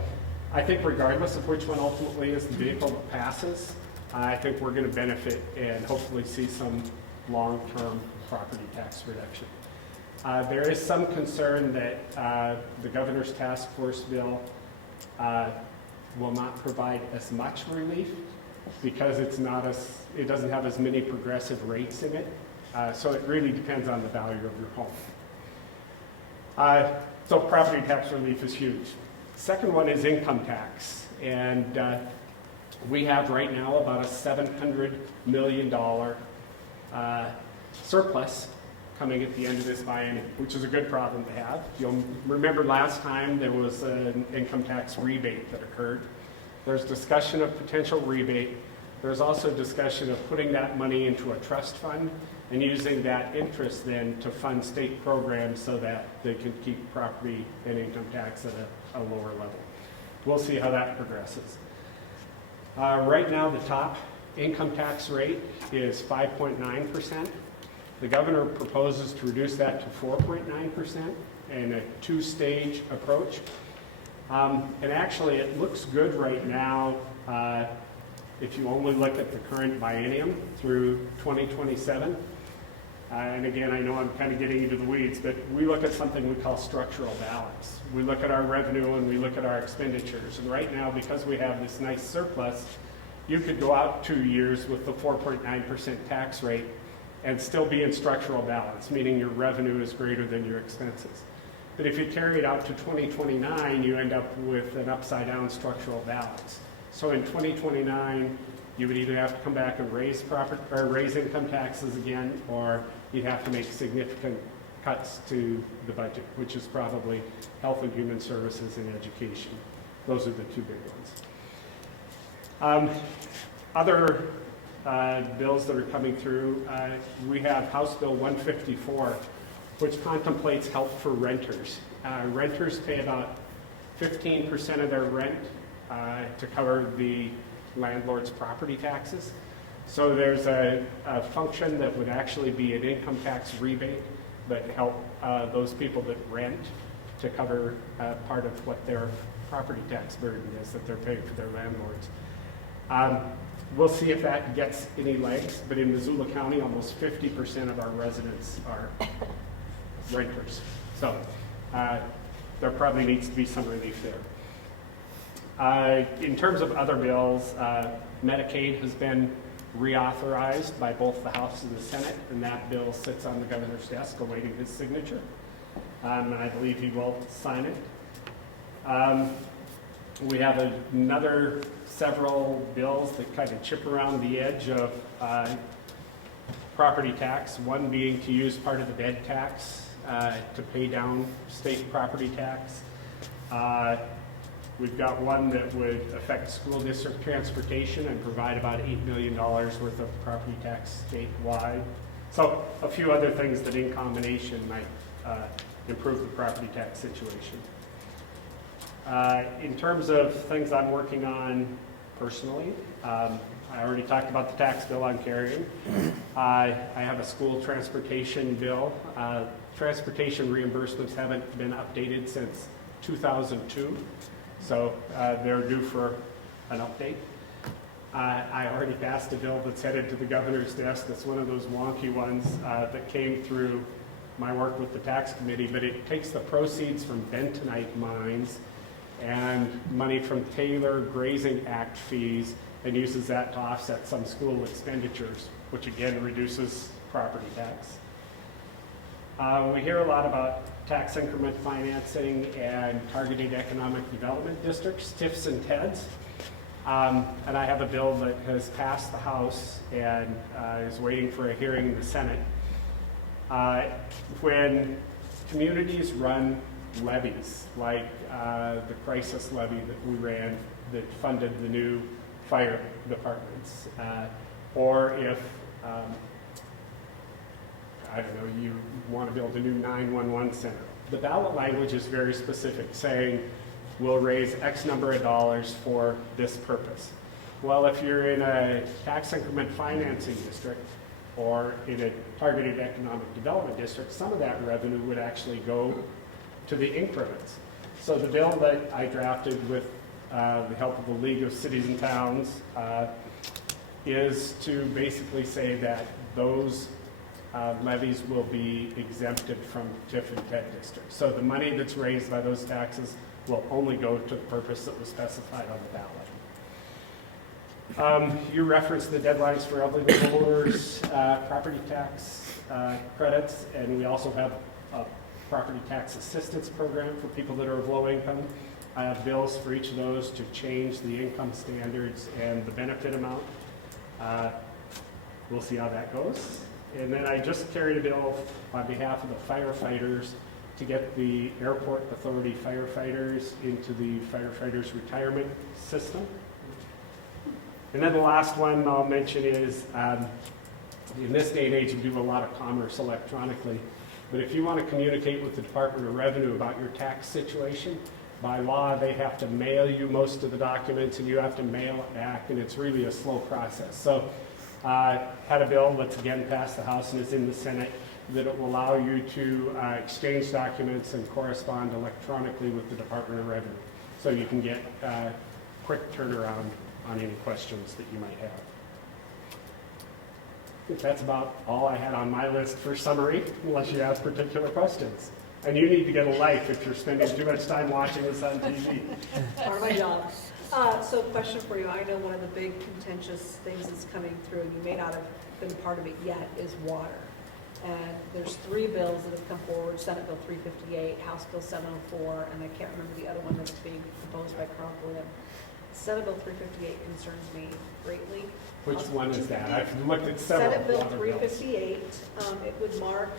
I think regardless of which one ultimately is the vehicle that passes, I think we're going to benefit and hopefully see some long-term property tax reduction. There is some concern that the governor's task force bill will not provide as much relief because it doesn't have as many progressive rates in it. So it really depends on the value of your home. So property tax relief is huge. Second one is income tax. And we have right now about a $700 million surplus coming at the end of this biennium, which is a good problem to have. You'll remember last time there was an income tax rebate that occurred. There's discussion of potential rebate. There's also discussion of putting that money into a trust fund and using that interest then to fund state programs so that they can keep property and income tax at a lower level. We'll see how that progresses. Right now, the top income tax rate is 5.9%. The governor proposes to reduce that to 4.9% in a two-stage approach. And actually, it looks good right now if you only look at the current biennium through 2027. And again, I know I'm kind of getting into the weeds, but we look at something we call structural balance. We look at our revenue and we look at our expenditures. And right now, because we have this nice surplus, you could go out 2 years with the 4.9% tax rate and still be in structural balance, meaning your revenue is greater than your expenses. But if you carry it out to 2029, you end up with an upside-down structural balance. So in 2029, you would either have to come back and raise income taxes again, or you'd have to make significant cuts to the budget, which is probably health and human services and education. Those are the two big ones. Other bills that are coming through, we have House Bill 154, which contemplates help for renters. Renters pay about 15% of their rent to cover the landlord's property taxes. So there's a function that would actually be an income tax rebate, but help those people that rent to cover part of what their property tax burden is that they're paying for their landlords. We'll see if that gets any legs, but in Missoula County, almost 50% of our residents are renters. So there probably needs to be some relief there. In terms of other bills, Medicaid has been reauthorized by both the House and the Senate, and that bill sits on the governor's desk awaiting his signature. And I believe he will sign it. We have another several bills that kind of chip around the edge of property tax, one being to use part of the bed tax to pay down state property tax. We've got one that would affect school district transportation and provide about $8 million worth of property tax statewide. So a few other things that in combination might improve the property tax situation. In terms of things I'm working on personally, I already talked about the tax bill I'm carrying. I have a school transportation bill. Transportation reimbursements haven't been updated since 2002. So they're due for an update. I already passed a bill that's headed to the governor's desk. That's one of those wonky ones that came through my work with the tax committee, but it takes the proceeds from bentonite mines and money from Taylor Grazing Act fees and uses that to offset some school expenditures, which again reduces property tax. We hear a lot about tax increment financing and targeted economic development districts, TIFs and TEDs. And I have a bill that has passed the House and is waiting for a hearing in the Senate. When communities run levies, like the crisis levy that we ran that funded the new fire departments, or if I don't know, you want to build a new 911 center. The ballot language is very specific, saying we'll raise X number of dollars for this purpose. Well, if you're in a tax increment financing district or in a targeted economic development district, some of that revenue would actually go to the increments. So the bill that I drafted with the help of the League of Cities and Towns is to basically say that those levies will be exempted from TIF and TED districts. So the money that's raised by those taxes will only go to the purpose that was specified on the ballot. You referenced the deadlines for elderly homeowners property tax credits, and we also have a property tax assistance program for people that are of low income. I have bills for each of those to change the income standards and the benefit amount. We'll see how that goes. And then I just carried a bill on behalf of the firefighters to get the airport authority firefighters into the firefighters retirement system. And then the last one I'll mention is, in this day and age, we do a lot of commerce electronically. But if you want to communicate with the Department of Revenue about your tax situation, by law, they have to mail you most of the documents, and you have to mail it back, and it's really a slow process. So had a bill that's again passed the House and is in the Senate that it will allow you to exchange documents and correspond electronically with the Department of Revenue. So you can get quick turnaround on any questions that you might have. I think that's about all I had on my list for summary, unless you have particular questions. And you need to get a life if you're spending too much time watching this on TV. Part of my job. So question for you. I know one of the big contentious things that's coming through, and you may not have been part of it yet, is water. And there's 3 bills that have come forward: Senate Bill 358, House Bill 704, and I can't remember the other one that's being proposed by Carl Glenn. Senate Bill 358 concerns me greatly. Which one is that? I've looked at several. Senate Bill water bills. 358, it would mark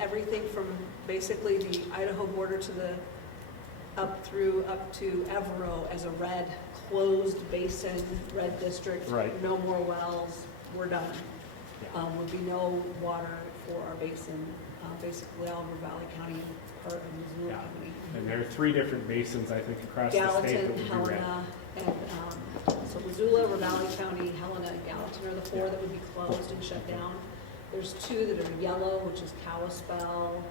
everything from basically the Idaho border to the up to Evero as a red closed basin, red district. Right. No more wells. We're done. Would be no water for our basin. Basically, all over Valley County and part of Missoula County. And there are 3 different basins, I think, across the state that would be red. Helena, and so Missoula, Valley County, Helena, and Gallatin are the 4 that would be closed and shut down. There's 2 that are yellow, which is Kalispell,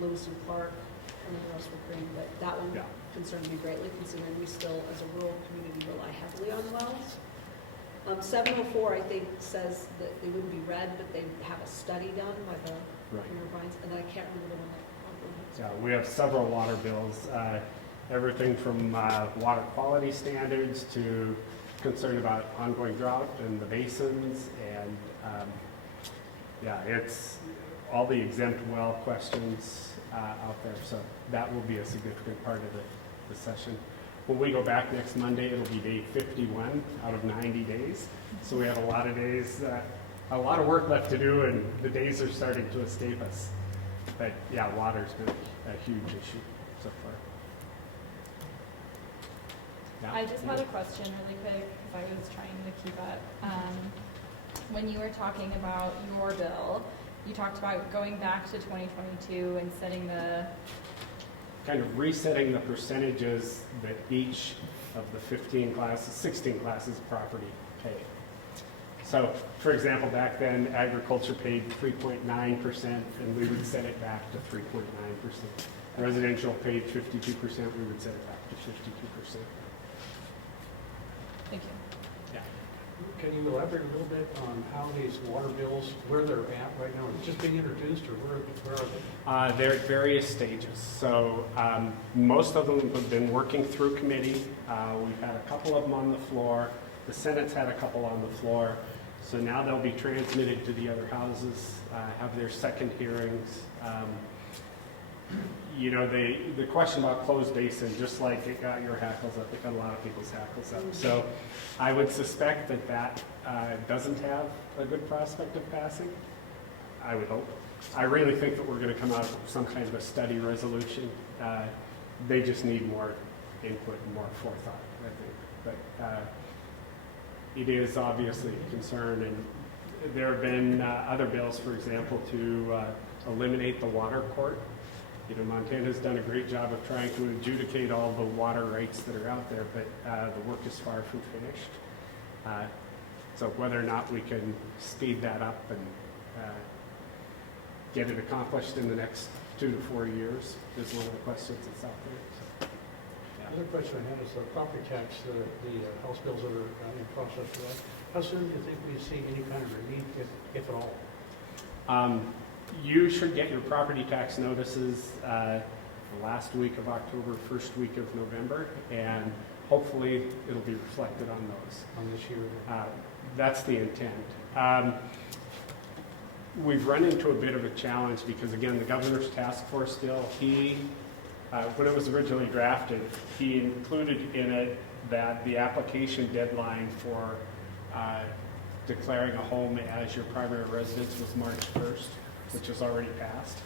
Lewis and Clark, and the rest were green. But that one concerns me greatly, considering we still, as a rural community, rely heavily on wells. 704, I think, says that they wouldn't be red, but they have a study done by the Vines, and then I can't remember the one that. Yeah, we have several water bills, everything from water quality standards to concern about ongoing drought in the basins, and it's all the exempt well questions out there. So that will be a significant part of the session. When we go back next Monday, it'll be day 51 out of 90 days. So we have a lot of days, a lot of work left to do, and the days are starting to escape us. But yeah, water's been a huge issue so far. Yeah. I just had a question really quick because I was trying to keep up. When you were talking about your bill, you talked about going back to 2022 and setting the... Kind of resetting the percentages that each of the 16 classes of property pay. So, for example, back then, agriculture paid 3.9%, and we would set it back to 3.9%. Residential paid 52%, we would set it back to 52%. Thank you. Yeah. Can you elaborate a little bit on how these water bills, where they're at right now? Is it just being introduced, or where are they? They're at various stages. So most of them have been working through committee. We've had a couple of them on the floor. The Senate's had a couple on the floor. So now they'll be transmitted to the other houses, have their second hearings. The question about closed basin, just like it got your hackles up, it got a lot of people's hackles up. So I would suspect that doesn't have a good prospect of passing. I would hope. I really think that we're going to come out with some kind of a study resolution. They just need more input and more forethought, I think. But it is obviously a concern, and there have been other bills, for example, to eliminate the water court. Montana's done a great job of trying to adjudicate all the water rights that are out there, but the work is far from finished. So whether or not we can speed that up and get it accomplished in the next 2 to 4 years is one of the questions that's out there. So, yeah. The other question I have is the property tax, the House bills that are in process for that. How soon do you think we see any kind of relief, if at all? You should get your property tax notices the last week of October, first week of November, and hopefully it'll be reflected on those. On this year? That's the intent. we've run into a bit of a challenge because, again, the governor's task force bill, when it was originally drafted, he included in it that the application deadline for declaring a home as your primary residence was March 1st, which has already passed.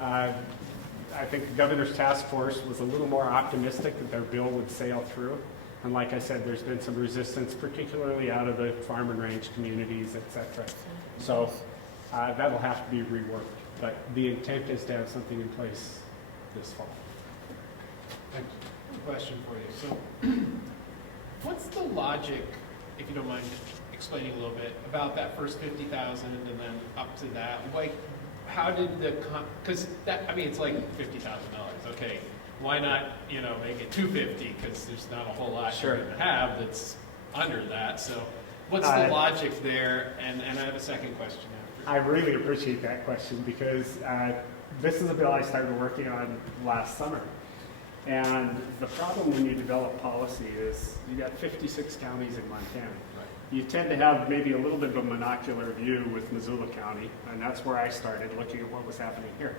I think the governor's task force was a little more optimistic that their bill would sail through. And like I said, there's been some resistance, particularly out of the farm and ranch communities, et cetera. So that'll have to be reworked. But the intent is to have something in place this fall. Thank you. Question for you. So what's the logic, if you don't mind explaining a little bit, about that first 50,000 and then up to that? Like, how did because that, I mean, it's like $50,000. Okay, why not, make it 250? Because there's not a whole lot you're going to have that's under that. So what's the logic there? And I have a second question after. I really appreciate that question because this is a bill I started working on last summer. And the problem when you develop policy is you got 56 counties in Montana. You tend to have maybe a little bit of a monocular view with Missoula County, and that's where I started looking at what was happening here.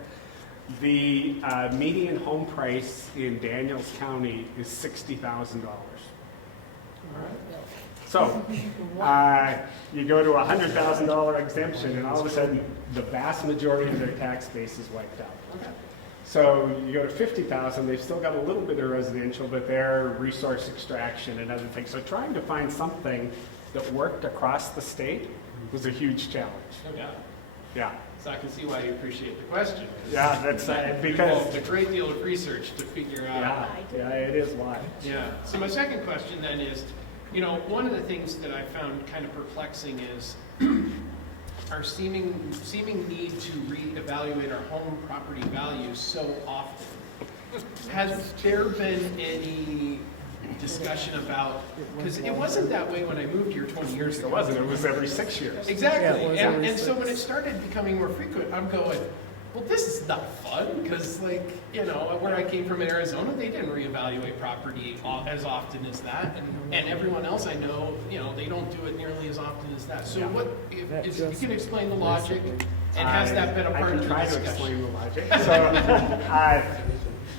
The median home price in Daniels County is $60,000. So you go to a $100,000 exemption, and all of a sudden the vast majority of their tax base is wiped out. So you go to 50,000, they've still got a little bit of residential, but they're resource extraction and other things. So trying to find something that worked across the state was a huge challenge. No doubt. Yeah. So I can see why you appreciate the question. Yeah, that's because it's a great deal of research to figure out. Yeah, it is why. Yeah. So my second question then is, one of the things that I found kind of perplexing is our seeming need to reevaluate our home property values so often. Has there been any discussion about, because it wasn't that way when I moved here 20 years ago. It wasn't, it was every 6 years. Exactly. Yeah, and so when it started becoming more frequent, I'm going, well, this is not fun, because where I came from in Arizona, they didn't reevaluate property as often as that, and everyone else I know, they don't do it nearly as often as that. So if you can explain the logic, and has that been a part of the discussion? I can try to explain the logic. So,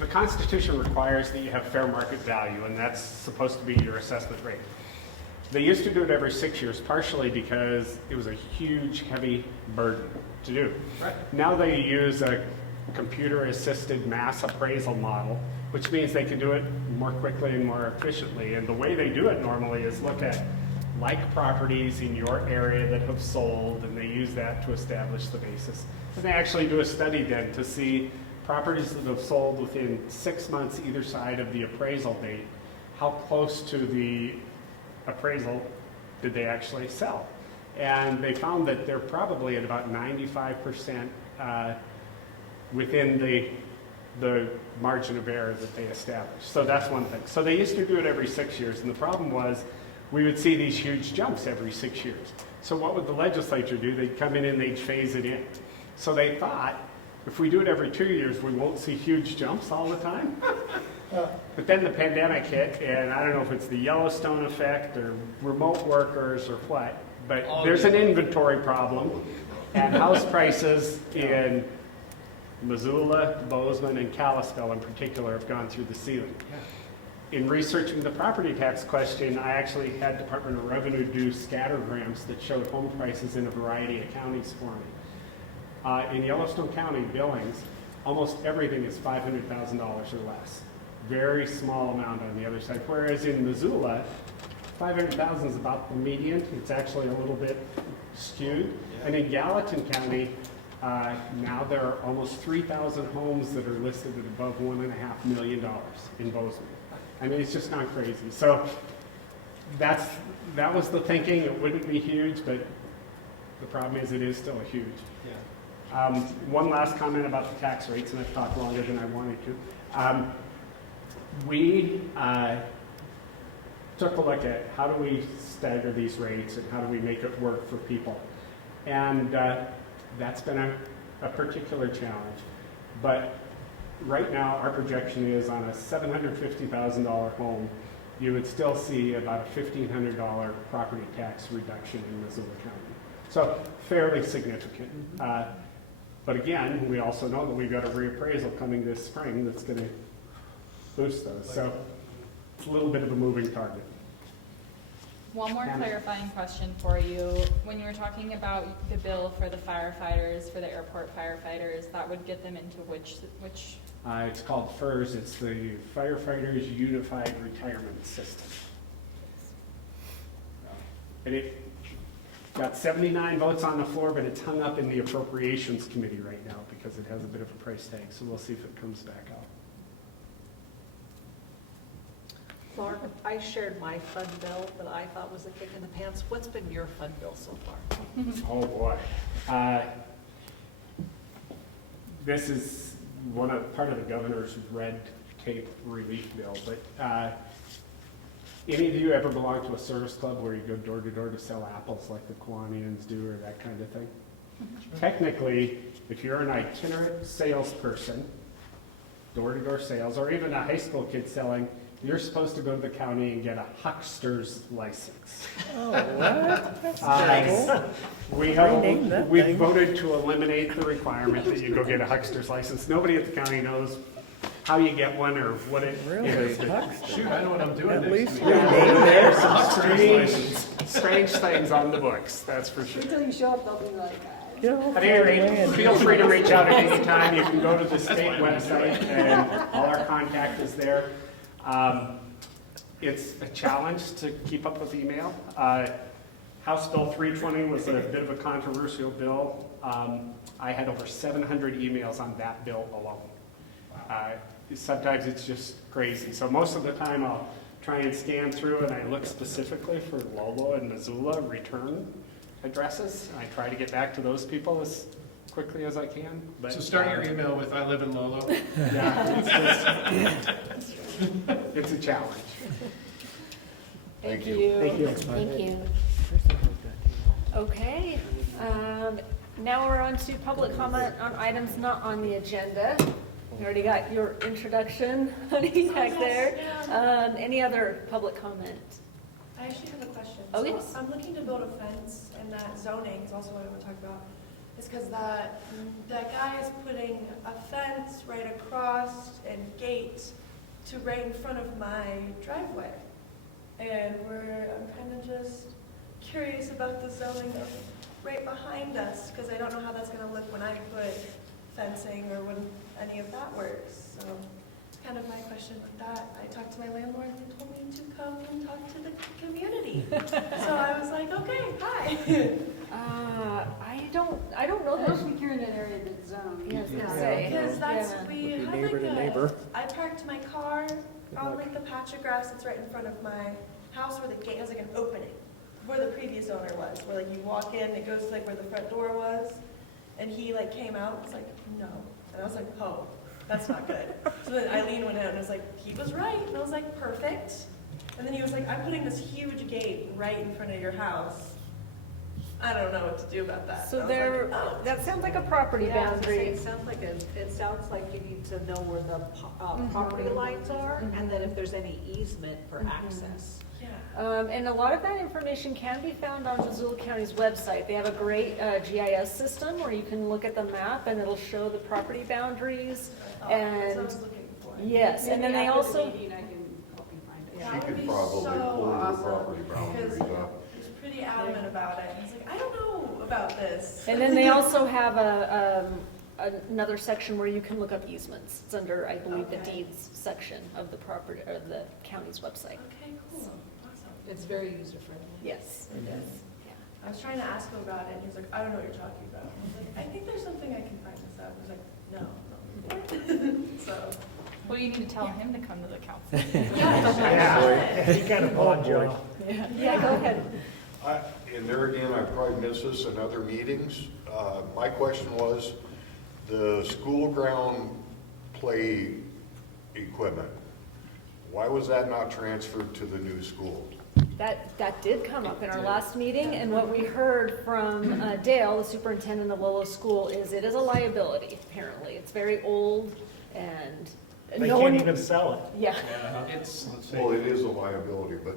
the Constitution requires that you have fair market value, and that's supposed to be your assessment rate. They used to do it every 6 years, partially because it was a huge, heavy burden to do. Right. Now they use a computer-assisted mass appraisal model, which means they can do it more quickly and more efficiently. And the way they do it normally is look at like properties in your area that have sold, and they use that to establish the basis. And they actually do a study then to see properties that have sold within 6 months either side of the appraisal date, how close to the appraisal did they actually sell? And they found that they're probably at about 95% within the margin of error that they established. So that's one thing. So they used to do it every 6 years, and the problem was we would see these huge jumps every 6 years. So what would the legislature do? They'd come in and they'd phase it in. So they thought, if we do it every 2 years, we won't see huge jumps all the time. But then the pandemic hit, and I don't know if it's the Yellowstone effect or remote workers or what, but there's an inventory problem, and house prices in Missoula, Bozeman, and Kalispell in particular have gone through the ceiling. In researching the property tax question, I actually had Department of Revenue do scattergrams that showed home prices in a variety of counties for me. In Yellowstone County, Billings, almost everything is $500,000 or less. Very small amount on the other side. Whereas in Missoula, 500,000 is about the median. It's actually a little bit skewed. And in Gallatin County, now there are almost 3,000 homes that are listed at above $1.5 million in Bozeman. I mean, it's just gone crazy. So that was the thinking. It wouldn't be huge, but the problem is it is still huge. One last comment about the tax rates, and I've talked longer than I wanted to. We took a look at how do we stagger these rates and how do we make it work for people. And that's been a particular challenge. But right now, our projection is on a $750,000 home, you would still see about a $1,500 property tax reduction in Missoula County. So fairly significant. But again, we also know that we've got a reappraisal coming this spring that's going to boost those. So it's a little bit of a moving target. One more clarifying question for you. When you were talking about the bill for the firefighters, for the airport firefighters, that would get them into which? It's called FERS. It's the Firefighters Unified Retirement System. And it got 79 votes on the floor, but it's hung up in the Appropriations Committee right now because it has a bit of a price tag. So we'll see if it comes back out. Mark, I shared my fund bill that I thought was a kick in the pants. What's been your fund bill so far? Oh, boy. This is part of the governor's red tape relief bill, but any of you ever belong to a service club where you go door to door to sell apples like the Kiwanians do or that kind of thing? Technically, if you're an itinerant salesperson, door to door sales, or even a high school kid selling, you're supposed to go to the county and get a huckster's license. Oh, what? That's terrible. We voted to eliminate the requirement that you go get a huckster's license. Nobody at the county knows how you get one or what it is. Shoot, I know what I'm doing At next least week. rename there. Strange things on the books, that's for sure. Until you show up, they'll be like, At any rate, feel free to reach out at any time. You can go to the state website and all our contact is there. It's a challenge to keep up with email. House Bill 320 was a bit of a controversial bill. I had over 700 emails on that bill alone. Sometimes it's just crazy. So most of the time I'll try and scan through and I look specifically for Lolo and Missoula return addresses. I try to get back to those people as quickly as I can. But, So start your email with "I live in Lolo." Yeah, it's a challenge. Thank you. Thank you. Thank you. Okay, now we're on to public comment on items not on the agenda. You already got your introduction, honey, back there. Any other public comment? I actually have a question. Oh, So yes. I'm looking to build a fence, and that zoning is also what I want to talk about. It's because that guy is putting a fence right across and gate to right in front of my driveway. And I'm kind of just curious about the zoning of right behind us, because I don't know how that's going to look when I put fencing or when any of that works. So kind of my question with that. I talked to my landlord and he told me to come and talk to the community. So I was like, okay, hi. I don't know I that. don't think you're in an area that's zoned. Yeah, I was gonna say. Because that's, Yeah. we Would be have neighbor to like neighbor. I parked my car on like the patch of grass that's right in front of my house where the gate has like an opening, where the previous owner was, where like you walk in, it goes to like where the front door was, and he like came out and was like, no. And I was like, oh, that's not good. So then Eileen went out and was like, he was right. And I was like, perfect. And then he was like, I'm putting this huge gate right in front of your house. I don't know what to do about that. So And I was there, like, oh. that sounds like a property Yeah, I was gonna say, boundary. it sounds like you need to know where the property lines are, and then if there's any easement for access. Yeah. And a lot of that information can be found on Missoula County's website. They have a great GIS system where you can look at the map and it'll show the property boundaries. That's what I And was looking for. yes, and then they Maybe after the also, meeting, I can help you find it. That She would could be probably so pull the awesome, property boundaries because up. he was pretty adamant about it. He's like, I don't know about this. and then they also have another section where you can look up easements. It's under, I believe, the Okay. deeds section of the property, or the county's website. Okay, cool, awesome. It's very user-friendly. Yes, it is. Yeah. I was trying to ask him about it, and he was like, I don't know what you're talking about. I was like, I think there's something I can find this out. He was like, no. So, Well, you need to tell him to come to the council. Yeah, he kind of pawned you off. Yeah, go ahead. And there again, I probably missed this in other meetings. My question was, the school ground play equipment, why was that not transferred to the new school? That did come up in our last meeting, and what we heard from Dale, the superintendent of Lolo School, is it is a liability, apparently. It's very old, and They no can't one... even sell it. Yeah. It's, Well, it is a liability, but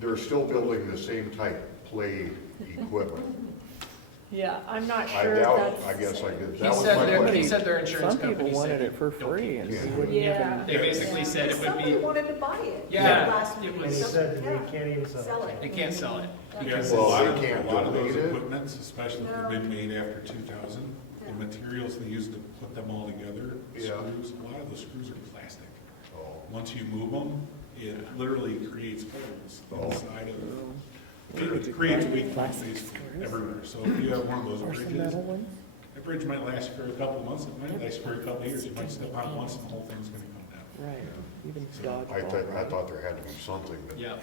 they're still building the same type play equipment. Yeah, I'm not I sure doubt, that's. I guess I did, He that was said my their, he question. said their insurance Some people company wanted said it for don't free pay. and Yeah. we wouldn't Yeah. They basically said it would Somebody be, wanted to buy it. Yeah, Last it meeting. And he was- said that Yeah. they can't even Sell it. they can't sell it. Yeah, Because Well, a lot they of, can't a lot of those donate it. equipments, especially if they've been made after 2000, Yeah. the materials they use to put them all together, Yeah. screws, a lot of those screws are plastic. Oh. Once you move them, it literally creates holes inside of it creates weak points basically everywhere. So if you have one of those Or some bridges, metal ones. that bridge might last for a couple of months, it might last for a couple of years. You might step on it once and the whole thing's gonna come down. Right, even So, dodgeball. I thought there had to be something that. Yeah.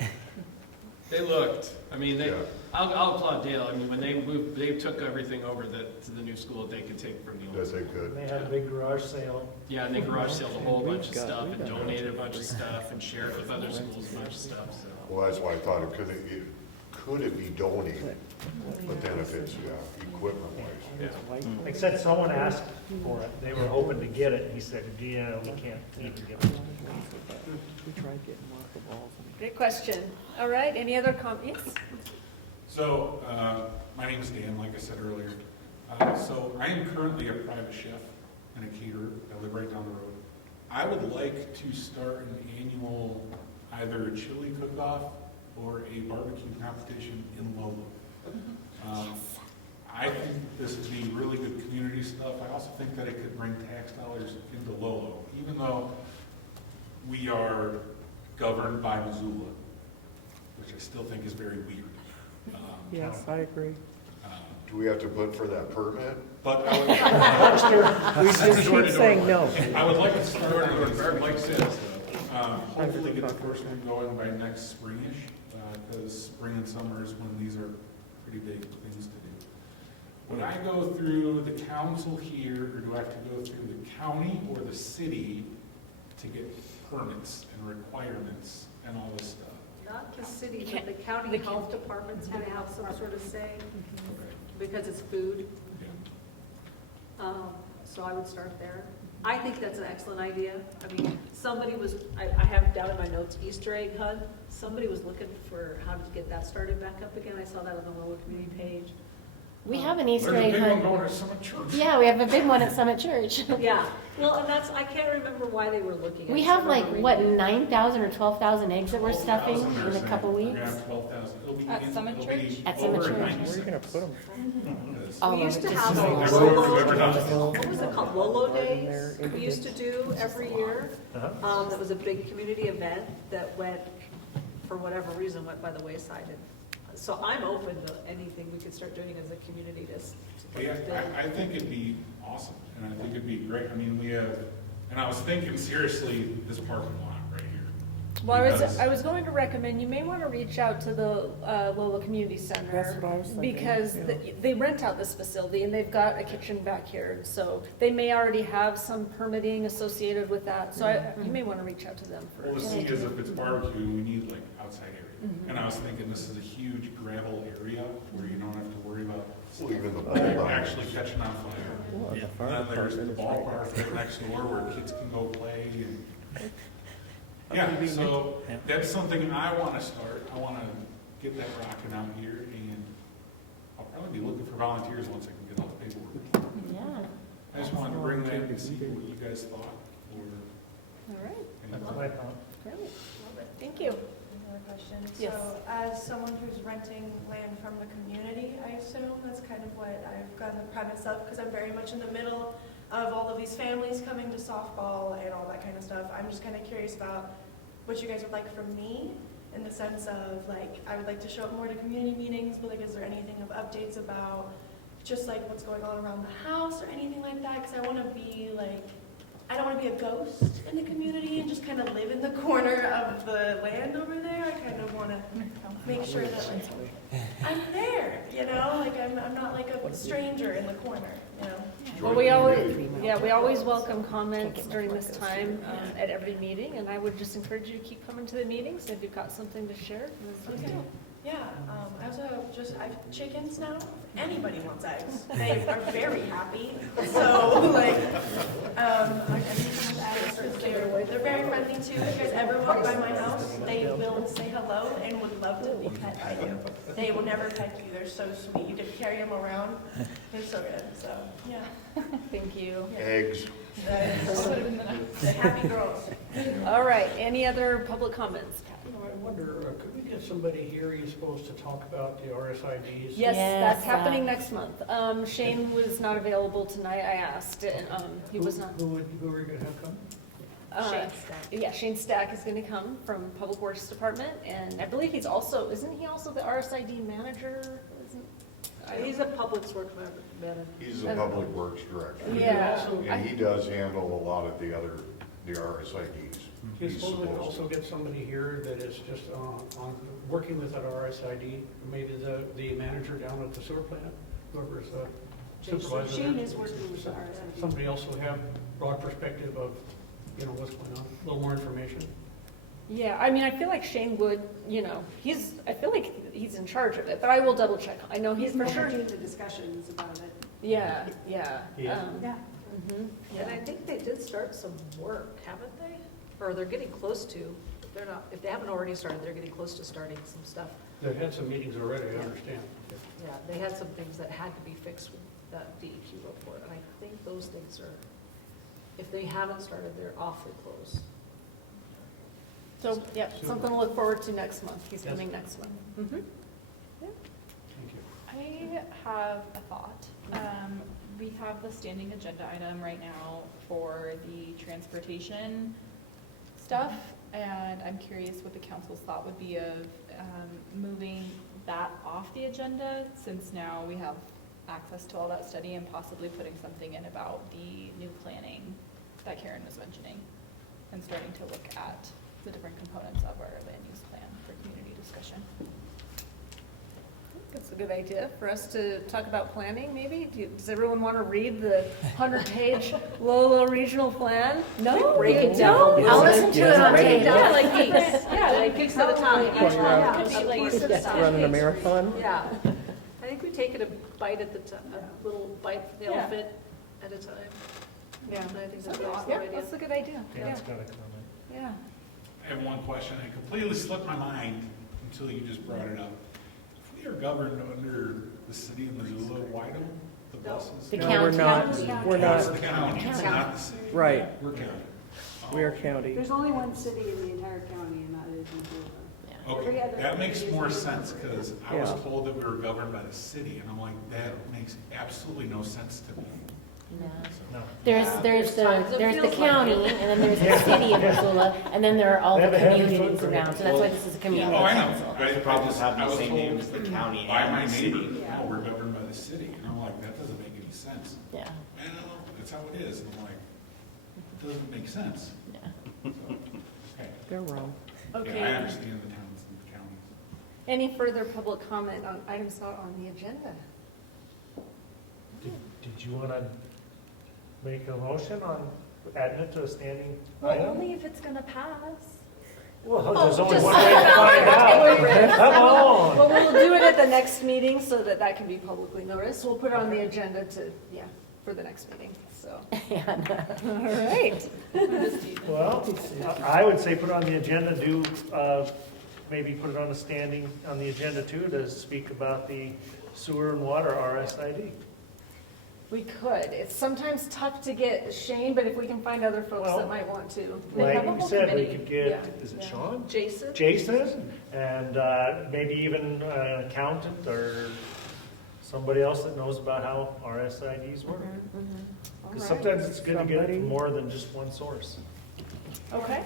They looked, I mean, they, Yeah. I'll applaud Dale, I mean, when they moved, they took everything over that, to the new school that they could take from the old. That they could. They had a big garage sale. Yeah, and they garage sales a whole bunch of We've got- stuff we've and got- donated a bunch of stuff and shared it with other schools, a bunch of stuff, so. Well, that's why I thought could it be donated? But then if it's, equipment wise. Yeah. Like I said, someone asked for it. They were hoping to get it. He said, yeah, we can't even give it. We tried getting marker balls. Great question. All right, any other yes? So, my name is Dan, like I said earlier. So I am currently a private chef and a caterer. I live right down the road. I would like to start an annual, either a chili cook-off or a barbecue competition in Lolo. I think this would be really good community stuff. I also think that it could bring tax dollars into Lolo, even though we are governed by Missoula, which I still think is very weird. Yes, I agree. Do we have to put for that permit? But I would, We just keep saying no. I would like to start with, like this, hopefully get the first one going by next springish, because spring and summer is when these are pretty big things to do. Would I go through the council here, or do I have to go through the county or the city to get permits and requirements and all this stuff? Not the city, but the county health department's gonna have some sort of say, because it's food. Yeah. So I would start there. I think that's an excellent idea. I mean, somebody was, I have down in my notes, Easter egg hunt. Somebody was looking for how to get that started back up again. I saw that on the Lolo community page. We have an Easter There's a egg big one hunt. going to Summit Church. Yeah, we have a big one at Summit Church. Yeah, well, and that's, I can't remember why they were looking at. We have some like, of the what, reasons. 9,000 or 12,000 eggs that we're 12,000 stuffing they're in a saying. couple We're weeks? gonna have 12,000. It'll be At in- Summit it'll Church? be At Summit over Church. 96. Where are you gonna put them? Because All We used over to the have city. a Everywhere we've Lolo, ever done. what was it called, Lolo Days? We used to do every year. Uh-huh. That was a big community event that went, for whatever reason, went by the wayside. And so I'm open to anything we could start doing as a community to Yeah, build. I think it'd be awesome, and I think it'd be great. I mean, we have, and I was thinking seriously, this parking lot right here. Well, Because- I was going to recommend, you may want to reach out to the Lolo Community Center. That's what I was thinking, Because yeah. they rent out this facility and they've got a kitchen back here. So they may already have some permitting associated with that. So you may want to reach out to them Well, the first. thing is, if it's barbecue, we need like outside area. And I was thinking this is a huge gravel area where you don't have to worry about Well, even the actually catching on fire. Well, the And fire then there's the department is right ballpark right next door where kids can go play and. Yeah, so that's something I wanna start. I wanna get that rocking out here, and I'll probably be looking for volunteers once I can get all the paperwork. Yeah. I just wanted to bring that and see what you guys thought, or. All right, That's what I thought. great. Thank you. Another question. Yes. So as someone who's renting land from the community, I assume that's kind of what I've gotten the premise of, because I'm very much in the middle of all of these families coming to softball and all that kind of stuff. I'm just kind of curious about what you guys would like from me, in the sense of, like, I would like to show up more to community meetings, but like, is there anything of updates about just like what's going on around the house or anything like that? Because I want to be like, I don't want to be a ghost in the community and just kind of live in the corner of the land over there. I kind of want to make sure that like I'm there, you know, like I'm not like a stranger in the corner, you know. Well, we always welcome comments during this time at every meeting. And I would just encourage you to keep coming to the meetings. If you've got something to share, please do. Yeah, I have chickens now. Anybody wants eggs. They are very happy. So, like, they're very friendly too. If you guys ever walk by my house, they will say hello and would love to be pet by you. They will never pet you. They're so sweet. You can carry them around. They're so good. So, yeah. Thank you. Eggs. The happy girls. All right, any other public comments? I wonder, could we get somebody here, you're supposed to talk about the RSIDs? Yes, Yes, that's happening next month. Shane was not available tonight, I asked, and he was not. Who are you gonna have come? Shane Stack. Yeah, Shane Stack is gonna come from Public Works Department, and I believe he's also, isn't he also the RSID manager? He's a public works manager. He's the public works director. Yeah. And he does handle a lot of the RSIDs. You're He's supposed to supposed also get somebody here that is just working with that RSID, maybe the manager down at the sewer plant, whoever's supervisor. Shane there. is working with the RSID. Somebody else who have broad perspective of, what's going on, a little more information. Yeah, I mean, I feel like Shane would, I feel like he's in charge of it, but I will double check. I know he's for sure. managing the discussions about it. Yeah. Yeah. Mhm. And I think they did start some work, haven't they? Or they're getting close to. If they're not, if they haven't already started, they're getting close to starting some stuff. They've had some meetings already, I understand. Yeah, they had some things that had to be fixed with that DEQ report, and I think those things are, if they haven't started, they're awfully close. So, yep, something to look forward to next month. He's coming next month. Mhm. Thank you. I have a thought. We have the standing agenda item right now for the transportation stuff, and I'm curious what the council's thought would be of moving that off the agenda, since now we have access to all that study, and possibly putting something in about the new planning that Karen was mentioning, and starting to look at the different components of our land use plan for community discussion. That's a good idea for us to talk about planning, maybe. Does everyone want to read the 100-page Lolo regional plan? No, Break it down. I'll listen to it on tape. Yeah, like geeks. Yeah, like gigs at a time. Yeah. Yeah, a piece at a time. Running a marathon? Yeah. I think we take it a bite at the time, a little bite from the Yeah. elephant at a time. Yeah. And I think that's an awesome Yeah, idea. that's a good idea. Yeah, Dan's got a comment. yeah. I have one question. It completely slipped my mind until you just brought it up. If we are governed under the city of Missoula, why don't the buses? The No, county. we're not. We're It's not. the county, it's not the city. Right. We're county. We are county. There's only one city in the entire county, and that is Missoula. Every Okay, other that makes city is more Missoula. sense, because I was Yeah. told that we were governed by the city, and I'm like, that makes absolutely no sense to me. No. No. There's times it the feels like county, it. and then there's the city of Missoula, and then there are all They the have a heavy communities footprint. around, so that's why this is a community Oh, I know. council. I Problems just- having I the was same told name as the county by and my the neighbor, city. no, we're governed by the city, and I'm like, that doesn't make any sense. Yeah, I don't know, that's how it is, and I'm like, it doesn't make sense. yeah. So, okay. They're wrong. Yeah, Okay. I understand the towns and the counties. Any further public comment on items not on the agenda? Did you want to make a motion on adding it to a standing Well, item? only if it's gonna pass. Well, there's only just one way to find out. Come on. Well, we'll do it at the next meeting so that that can be publicly noticed. We'll put it on the agenda for the next meeting, so. Yeah, no. All right. Well, I would say put it on the agenda, maybe put it on the agenda too, to speak about the sewer and water RSID. We could. It's sometimes tough to get Shane, but if we can find other folks Well, that might want to. They have a Like you whole said, we committee. could get, Yeah. is it Yeah. Sean? Jason? Jason, and maybe even an accountant or somebody else that knows about how RSIDs work. All Because right. sometimes it's good to get it Somebody. from more than just one source. Okay.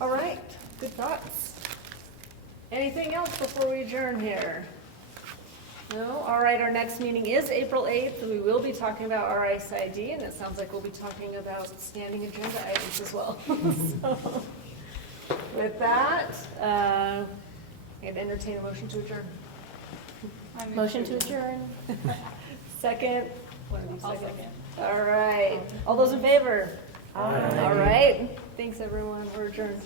All right, good thoughts. Anything else before we adjourn here? No? All right, our next meeting is April 8th. We will be talking about RSID, and it sounds like we'll be talking about standing agenda items as well. So, with that, I'd entertain a motion to adjourn. Motion to adjourn. Second? One of you I'll second. second. All right. All those in favor? Aye. All right. Thanks, everyone. We're adjourned.